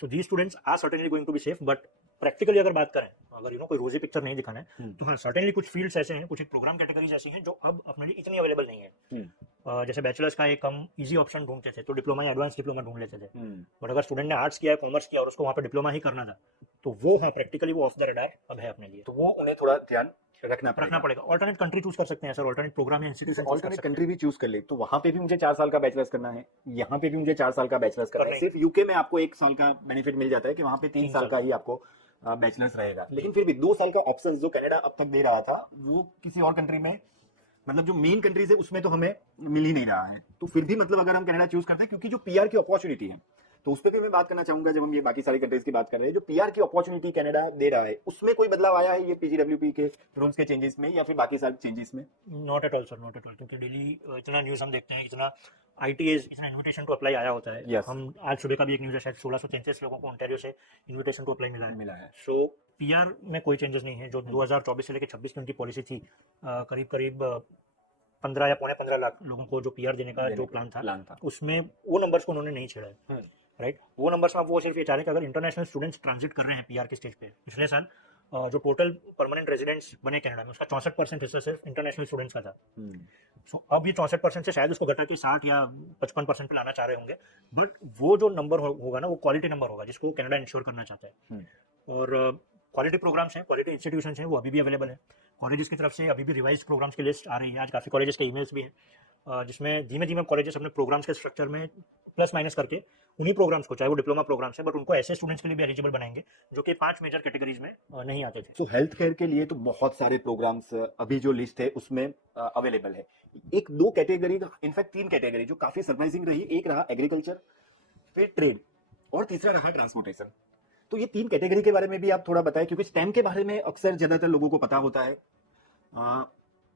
So these students are certainly going to be safe, but practically अगर बात करें, अगर कोई रोजी पिक्चर नहीं दिखाना है तो हाँ सर्टेनली कुछ फील्ड्स ऐसे हैं, कुछ एक प्रोग्राम कैटेगरीज ऐसी हैं जो अब अपने लिए इतनी अवेलेबल नहीं है। जैसे बैचलर्स का एक हम इजी ऑप्शन ढूंढते थे तो डिप्लोमा या एडवांस डिप्लोमा ढूंढ लेते थे, बट अगर स्टूडेंट ने आर्ट्स किया है, कॉमर्स किया और उसको वहाँ पर डिप्लोमा ही करना था तो वो हाँ प्रैक्टिकली वो ऑफ द रडार अब है अपने लिए, तो वो उन्हें थोड़ा ध्यान रखना पड़ेगा। ऑल्टरनेट कंट्री चूज कर सकते हैं सर, ऑल्टरनेट प्रोग्राम या इंस्टीट्यूशन, ऑल्टरनेट कंट्री भी चूज कर ले तो वहां पे भी मुझे 4 साल का बैचलर्स करना है, यहाँ पे भी मुझे 4 साल का बैचलर्स करना है। सिर्फ यूके में आपको 1 साल का बेनिफिट मिल जाता है कि वहां पे 3 साल का ही आपको बैचलर्स रहेगा, लेकिन फिर भी 2 साल का ऑप्शन जो कनाडा अब तक दे रहा था वो किसी और कंट्री में, मतलब जो मेन कंट्रीज है उसमें तो हमें मिल ही नहीं रहा है। तो फिर भी मतलब अगर हम कनाडा चूज करते हैं, क्योंकि जो पीआर की अपॉर्चुनिटी है तो उस पर भी मैं बात करना चाहूंगा, जब हम ये बाकी सारी कंट्रीज की बात कर रहे हैं, जो पीआर की अपॉर्चुनिटी कनाडा दे रहा है उसमें कोई बदलाव आया है ये पीजीडब्ल्यूपी के रूल्स के चेंजेस में या फिर बाकी सारे चेंजेस में? Not at all sir, not at all, क्योंकि डेली इतना न्यूज हम देखते हैं, इतना आईटीएस, इतना इन्विटेशन टू अप्लाई आया होता है। Yes. हम आज सुबह का भी एक न्यूज है, शायद 1633 लोगों को ओंटारियो से इन्विटेशन टू अप्लाई मिला है। सो पीआर में कोई चेंजेस नहीं है। जो 2024 से लेकर 26 की उनकी पॉलिसी थी, करीब 15 या पौने 15 लाख लोगों को जो पीआर देने का जो प्लान था उसमें वो नंबर्स को उन्होंने नहीं छेड़ा है, राइट। वो नंबर्स में वो सिर्फ ये चाह रहे हैं कि अगर इंटरनेशनल स्टूडेंट्स ट्रांजिट कर रहे हैं पीआर के स्टेज पे, पिछले साल जो टोटल परमानेंट रेजिडेंट्स बने कनाडा में उसका 64% हिस्सा सिर्फ इंटरनेशनल स्टूडेंट्स का था। सो अब ये 64% से शायद उसको घटा के 60 या 55% पे लाना चाह रहे होंगे, बट वो जो नंबर होगा ना वो क्वालिटी नंबर होगा जिसको कनाडा इंश्योर करना चाहता है। और क्वालिटी प्रोग्राम्स हैं, क्वालिटी इंस्टीट्यूशंस हैं, वो अभी भी अवेलेबल है। कॉलेजेस की तरफ से अभी भी रिवाइज प्रोग्राम्स की लिस्ट आ रही है। आज काफ़ी कॉलेजेस के ईमेल्स भी हैं जिसमें धीमे धीमे कॉलेजेस अपने प्रोग्राम्स के स्ट्रक्चर में प्लस माइनस करके उन्हीं प्रोग्राम्स को, चाहे वो डिप्लोमा प्रोग्राम्स है, बट उनको ऐसे स्टूडेंट्स के लिए भी एलिजिबल बनाएंगे जो कि 5 मेजर कैटेगरीज में नहीं आते थे। सो हेल्थ केयर के लिए तो बहुत सारे प्रोग्राम्स अभी जो लिस्ट है उसमें अवेलेबल है। 1-2 कैटेगरी, इनफैक्ट 3 कैटेगरी जो काफी सरप्राइजिंग रही, एक रहा एग्रीकल्चर, फिर ट्रेड और तीसरा रहा ट्रांसपोर्टेशन। तो ये 3 कैटेगरी के बारे में भी आप थोड़ा बताएं, क्योंकि स्टेम के बारे में अक्सर ज्यादातर लोगों को पता होता है,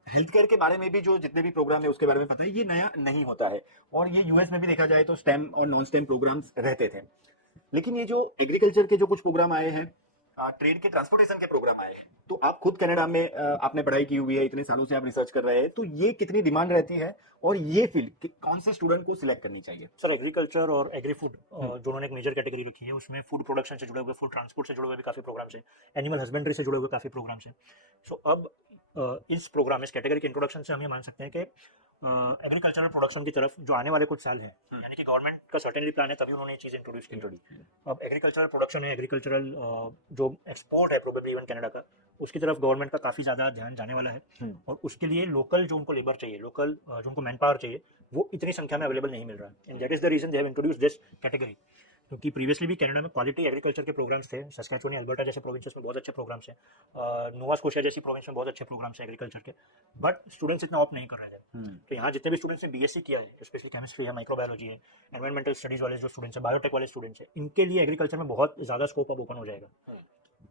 हेल्थ केयर के बारे में भी जो जितने भी प्रोग्राम है उसके बारे में पता है, ये नया नहीं होता है। और ये यूएस में भी देखा जाए तो स्टेम और नॉन स्टेम प्रोग्राम्स रहते थे, लेकिन ये जो एग्रीकल्चर के जो कुछ प्रोग्राम आए हैं, ट्रेड के, ट्रांसपोर्टेशन के प्रोग्राम आए हैं, तो आप खुद कनाडा में आपने पढ़ाई की हुई है, इतने सालों से आप रिसर्च कर रहे हैं, तो ये कितनी डिमांड रहती है और ये फील्ड कौन से स्टूडेंट को सिलेक्ट करनी चाहिए? सर एग्रीकल्चर और एग्री फूड जो उन्होंने एक मेजर कैटेगरी रखी है, उसमें फूड प्रोडक्शन से जुड़े हुए, फूड ट्रांसपोर्ट से जुड़े हुए भी काफ़ी प्रोग्राम्स हैं, एनिमल हस्बेंड्री से जुड़े हुए काफ़ी प्रोग्राम्स हैं। सो अब इस प्रोग्राम, इस कैटेगरी के इंट्रोडक्शन से हम ये मान सकते हैं कि एग्रीकल्चरल प्रोडक्शन की तरफ जो आने वाले कुछ साल हैं, यानी कि गवर्नमेंट का सर्टेनली प्लान है, तभी उन्होंने ये चीज़ इंट्रोड्यूस की। अब एग्रीकल्चरल प्रोडक्शन है, एग्रीकल्चरल जो एक्सपोर्ट है प्रोबेबली इवन कनाडा का, उसकी तरफ गवर्नमेंट का काफ़ी ज़्यादा ध्यान जाने वाला है। और उसके लिए लोकल जो उनको लेबर चाहिए, लोकल जो उनको मैन पावर चाहिए, वो इतनी संख्या में अवेलेबल नहीं मिल रहा है। And that is the reason they have introduce this category. क्योंकि प्रीवियसली भी कनाडा में क्वालिटी एग्रीकल्चर के प्रोग्राम्स थे, सस्कैचुअन, अल्बर्टा जैसे प्रोविंसेस में बहुत अच्छे प्रोग्राम्स हैं, नोवा स्कोशिया जैसी प्रोविंस में बहुत अच्छे प्रोग्राम्स हैं एग्रीकल्चर के, बट स्टूडेंट्स इतना ऑप्ट नहीं कर रहे थे। तो यहाँ जितने भी स्टूडेंट्स ने बीएससी किया है, स्पेशली केमिस्ट्री है, माइक्रोबायोलॉजी है, एनवायरमेंटल स्टडीज वाले जो स्टूडेंट्स हैं, बायोटेक वाले स्टूडेंट्स हैं, इनके लिए एग्रीकल्चर में बहुत ज़्यादा स्कोप अब ओपन हो जाएगा।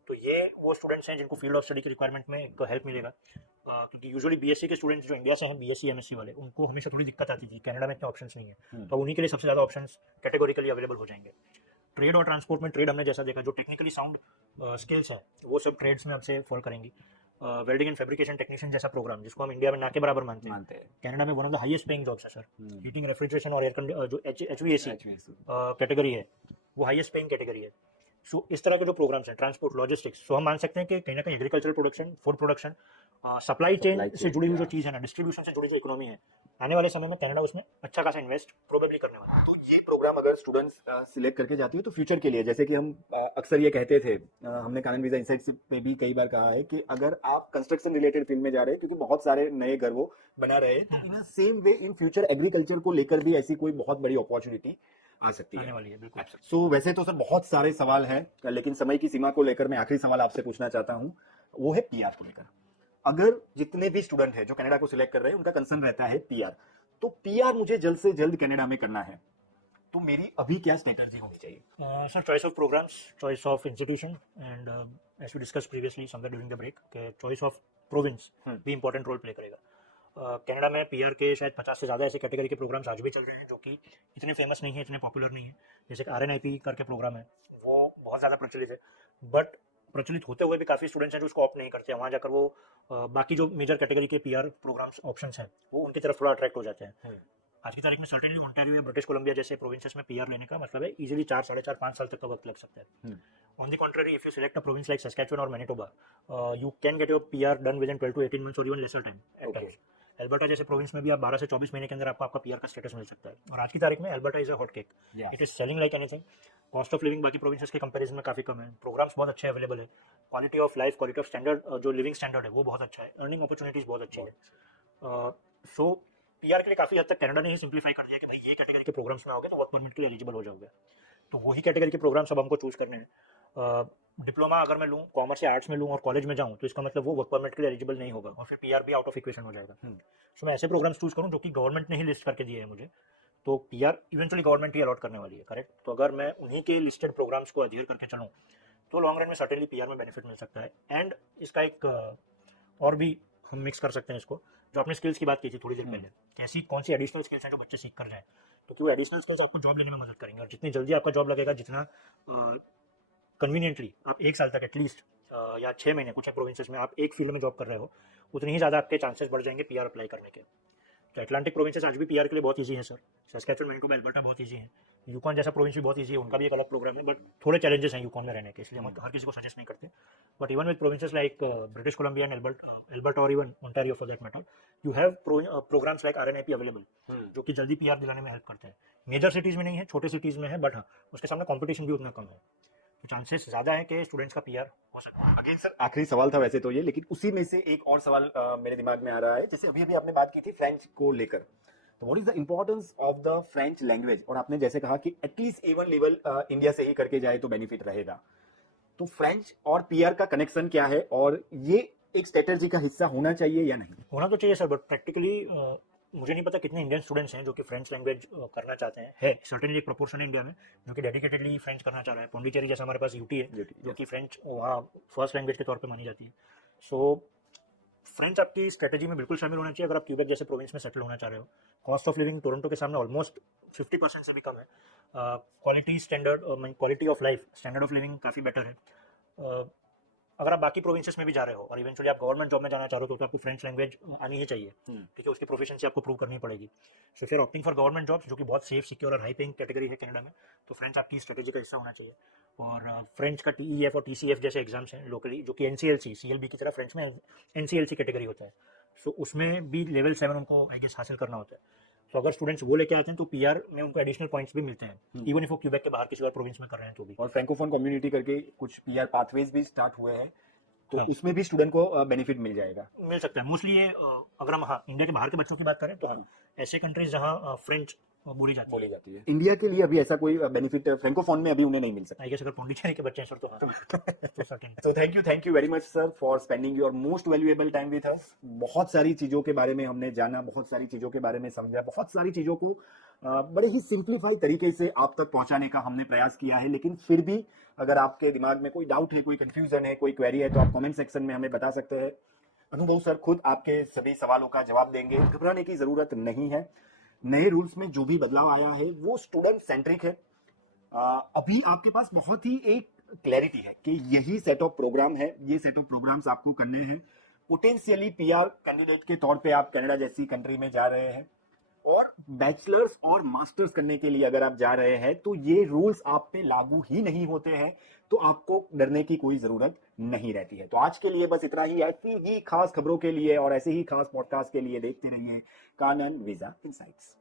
तो ये वो स्टूडेंट्स हैं जिनको फील्ड ऑफ स्टडी की रिक्वायरमेंट में एक हेल्प मिलेगा, क्योंकि यूजुअली बीएससी के स्टूडेंट्स जो इंडिया से हैं, बीएससी एमएससी वाले, उनको हमेशा थोड़ी दिक्कत आती थी, कनाडा में इतने ऑप्शंस नहीं है, तो उन्हीं के लिए सबसे ज़्यादा ऑप्शंस कैटेगोरिकली अवेलेबल हो जाएंगे। ट्रेड और ट्रांसपोर्ट में, ट्रेड हमने जैसा देखा, जो टेक्निकली साउंड स्किल्स है वो सब ट्रेड्स में अब से फॉल करेंगी। वेल्डिंग एंड फैब्रिकेशन टेक्नीशियन जैसा प्रोग्राम, जिसको हम इंडिया में ना के बराबर मानते हैं, कनाडा में one of the highest paying jobs है सर। हीटिंग, रेफ्रिजरेशन और एयर जो एचवीएसी कैटेगरी है, वो हाईएस्ट पेइंग कैटेगरी है। सो इस तरह के जो प्रोग्राम्स हैं, ट्रांसपोर्ट, लॉजिस्टिक्स, सो हम मान सकते हैं कि कहीं ना कहीं agricultural production, food production, supply chain से जुड़ी हुई जो चीज़ है ना, डिस्ट्रीब्यूशन से जुड़ी जो इकोनॉमी है, आने वाले समय में कनाडा उसमें अच्छा खासा इन्वेस्ट प्रोबेबली करने वाला है। तो ये प्रोग्राम अगर स्टूडेंट्स सिलेक्ट करके जाती है तो फ्यूचर के लिए, जैसे कि हम अक्सर ये कहते थे, हमने कानन वीजा इनसाइट्स में भी कई बार कहा है कि अगर आप कंस्ट्रक्शन रिलेटेड फील्ड में जा रहे हैं, क्योंकि बहुत सारे नए घर वो बना रहे हैं, तो in same way in future agriculture को लेकर भी ऐसी कोई बहुत बड़ी अपॉर्चुनिटी आ सकती है, आने वाली है, बिल्कुल। सो वैसे तो सर बहुत सारे सवाल हैं, लेकिन समय की सीमा को लेकर मैं आखिरी सवाल आपसे पूछना चाहता हूँ, वो है पीआर को लेकर। अगर जितने भी स्टूडेंट हैं जो कनाडा को सिलेक्ट कर रहे हैं, उनका कंसर्न रहता है पीआर, तो पीआर मुझे जल्द से जल्द कनाडा में करना है, तो मेरी अभी क्या स्ट्रेटजी होनी चाहिए? Sir, choice of programs, choice of institution, and as we discuss previously somewhere during the break, choice of province भी इंपॉर्टेंट रोल प्ले करेगा। कनाडा में पीआर के शायद 50 से ज़्यादा ऐसे कैटेगरी के प्रोग्राम्स आज भी चल रहे हैं जो कि इतने फेमस नहीं है, इतने पॉपुलर नहीं है। जैसे कि आरएनआईपी करके प्रोग्राम है, वो बहुत ज़्यादा प्रचलित है, बट प्रचलित होते हुए भी काफ़ी स्टूडेंट्स हैं जो उसको ऑप्ट नहीं करते हैं। वहाँ जाकर वो बाकी जो मेजर कैटेगरी के पीआर प्रोग्राम्स ऑप्शंस हैं, वो उनकी तरफ थोड़ा अट्रैक्ट हो जाते हैं। आज की तारीख में सर्टेनली ओंटारियो या ब्रिटिश कोलंबिया जैसे प्रोविंसेस में पीआर लेने का मतलब है इजीली 4, 4.5, 5 साल तक का वक्त लग सकता है। On the contrary, if you select a province like Saskatchewan और Manitoba, you can get your PR done within 12 to 18 months और इवन लेसर टाइम। अल्बर्टा जैसे प्रोविंस में भी आप 12 से 24 महीने के अंदर आपको आपका पीआर का स्टेटस मिल सकता है। और आज की तारीख में Alberta is a hot cake, it is selling like anything. Cost of living बाकी प्रोविंसेस के कंपैरिजन में काफ़ी कम है, प्रोग्राम्स बहुत अच्छे अवेलेबल है, quality of life, quality of standard, जो लिविंग स्टैंडर्ड है वो बहुत अच्छा है, अर्निंग अपॉर्चुनिटीज बहुत अच्छी है। सो पीआर के लिए काफ़ी हद तक कनाडा ने ही सिंप्लीफाई कर दिया कि भाई ये कैटेगरी के प्रोग्राम्स में आओगे तो वर्क परमिट के लिए एलिजिबल हो जाओगे। तो वही कैटेगरी के प्रोग्राम्स अब हमको चूज करने हैं। डिप्लोमा अगर मैं लूँ, कॉमर्स या आर्ट्स में लूँ और कॉलेज में जाऊँ, तो इसका मतलब वो वर्क परमिट के लिए एलिजिबल नहीं होगा और फिर पीआर भी आउट ऑफ इक्वेशन हो जाएगा। सो मैं ऐसे प्रोग्राम्स चूज करूँ जो कि गवर्नमेंट ने ही लिस्ट करके दिए हैं मुझे, तो पीआर इवेंचुअली गवर्नमेंट ही अलॉट करने वाली है, करेक्ट। तो अगर मैं उन्हीं के लिस्टेड प्रोग्राम्स को अध्ययन करके चलूँ तो लॉन्ग रन में सर्टेनली पीआर में बेनिफिट मिल सकता है। एंड इसका एक और भी हम मिक्स कर सकते हैं इसको, जो आपने स्किल्स की बात की थी थोड़ी देर पहले, कैसी कौन सी एडिशनल स्किल्स हैं जो बच्चे सीख कर जाएं, क्योंकि वो एडिशनल स्किल्स आपको जॉब लेने में मदद करेंगे। और जितनी जल्दी आपका जॉब लगेगा, जितना कन्वीनियंटली आप 1 साल तक एटलीस्ट या 6 महीने कुछ प्रोविंसेस में आप एक फील्ड में जॉब कर रहे हो, उतनी ही ज़्यादा आपके चांसेस बढ़ जाएंगे पीआर अप्लाई करने के। तो अटलांटिक प्रोविंसेस आज भी पीआर के लिए बहुत ईजी है सर, सस्कैचुअन, मैनिटोबा, अल्बर्टा बहुत ईजी है, यूकॉन जैसा प्रोविंस भी बहुत ईजी है, उनका भी एक अलग प्रोग्राम है, बट थोड़े चैलेंजेस हैं यूकॉन में रहने के, इसलिए हम हर किसी को सजेस्ट नहीं करते। But even with provinces like British Columbia and Alberta और even Ontario for that matter, you have programmes like RNIP available, जो कि जल्दी पीआर दिलाने में हेल्प करते हैं। मेजर सिटीज़ में नहीं है, छोटे सिटीज़ में है, बट हाँ उसके सामने कॉम्पिटिशन भी उतना कम है, तो चांसेस ज़्यादा है कि स्टूडेंट्स का पीआर हो सकता है। अगेन सर, आखिरी सवाल था वैसे तो ये, लेकिन उसी में से एक और सवाल मेरे दिमाग में आ रहा है। जैसे अभी अभी आपने बात की थी फ्रेंच को लेकर, तो what is the importance of the French language, और आपने जैसे कहा कि एटलीस्ट A1 लेवल इंडिया से ही करके जाए तो बेनिफिट रहेगा, तो फ्रेंच और पीआर का कनेक्शन क्या है, और ये एक स्ट्रेटजी का हिस्सा होना चाहिए या नहीं? होना तो चाहिए सर, बट प्रैक्टिकली मुझे नहीं पता कितने इंडियन स्टूडेंट्स हैं जो कि फ्रेंच लैंग्वेज करना चाहते हैं। है सर्टेनली एक प्रोपोर्शन है इंडिया में जो कि डेडिकेटेडली फ्रेंच करना चाह रहा है। पौंडीचेरी जैसा हमारे पास यूटी है जो कि फ्रेंच वहाँ फर्स्ट लैंग्वेज के तौर पे मानी जाती है। सो फ्रेंच आपकी स्ट्रेटजी में बिल्कुल शामिल होना चाहिए अगर आप क्यूबेक जैसे प्रोविंस में सेटल होना चाह रहे हो। कॉस्ट ऑफ लिविंग टोरंटो के सामने ऑलमोस्ट 50% से भी कम है। Quality standard, quality of life, standard of living काफ़ी बेटर है। अगर आप बाकी प्रोविंसेस में भी जा रहे हो और इवेंचुअली आप गवर्नमेंट जॉब में जाना चाह रहे हो तो आपको फ्रेंच लैंग्वेज आनी ही चाहिए, ठीक है, उसकी प्रोफिशिएंसी आपको प्रूव करनी पड़ेगी। सो फिर ऑप्टिंग फॉर गवर्नमेंट जॉब्स जो कि बहुत सेफ, सिक्योर और हाई पेइंग कैटेगरी है कनाडा में, तो फ्रेंच आपकी स्ट्रेटेजी का हिस्सा होना चाहिए। और फ्रेंच का TEF और TCF जैसे एग्जाम्स हैं लोकली, जो कि NCLC CLB की तरह फ्रेंच में NCLC कैटेगरी होता है, सो उसमें भी लेवल 7 उनको आई गेस हासिल करना होता है। तो अगर स्टूडेंट्स वो लेके आते हैं तो पीआर में उनको एडिशनल पॉइंट्स भी मिलते हैं, इवन इफ वो क्यूबेक के बाहर किसी और प्रोविंस में कर रहे हैं तो भी। और फ्रैंकोफोन कम्युनिटी करके कुछ पीआर पाथवेज भी स्टार्ट हुए हैं, तो हाँ। उसमें भी स्टूडेंट को बेनिफिट मिल जाएगा। मिल सकता है मोस्टली ये अगर हम हाँ इंडिया के बाहर के बच्चों की बात करें तो हाँ। ऐसे कंट्रीज जहाँ फ्रेंच बोली जाती है। इंडिया के लिए अभी ऐसा कोई बेनिफिट फ्रैंकोफोन में अभी उन्हें नहीं मिल सकता। आई गेस अगर पौंडीचेरी के बच्चे हैं सर तो हाँ, तो certain. So thank you very much sir for spending your most valuable time with us। बहुत सारी चीजों के बारे में हमने जाना, बहुत सारी चीजों के बारे में समझा, बहुत सारी चीजों को बड़े ही सिंप्लीफाई तरीके से आप तक पहुंचाने का हमने प्रयास किया है। लेकिन फिर भी अगर आपके दिमाग में कोई डाउट है, कोई कंफ्यूजन है, कोई क्वेरी है, तो आप कमेंट सेक्शन में हमें बता सकते हैं। अनुभव सर खुद आपके सभी सवालों का जवाब देंगे, घबराने की जरूरत नहीं है। नए रूल्स में जो भी बदलाव आया है वो स्टूडेंट सेंट्रिक है। अभी आपके पास बहुत ही एक क्लैरिटी है कि यही सेट ऑफ प्रोग्राम है, ये सेट ऑफ प्रोग्राम्स आपको करने हैं। पोटेंशियली पीआर कैंडिडेट के तौर पे आप कनाडा जैसी कंट्री में जा रहे हैं, और बैचलर्स और मास्टर्स करने के लिए अगर आप जा रहे हैं तो ये रूल्स आप पे लागू ही नहीं होते हैं, तो आपको डरने की कोई जरूरत नहीं रहती है। तो आज के लिए बस इतना ही। ऐसी ही खास खबरों के लिए और ऐसे ही खास पॉडकास्ट के लिए देखते रहिए कानन वीजा इनसाइट्स।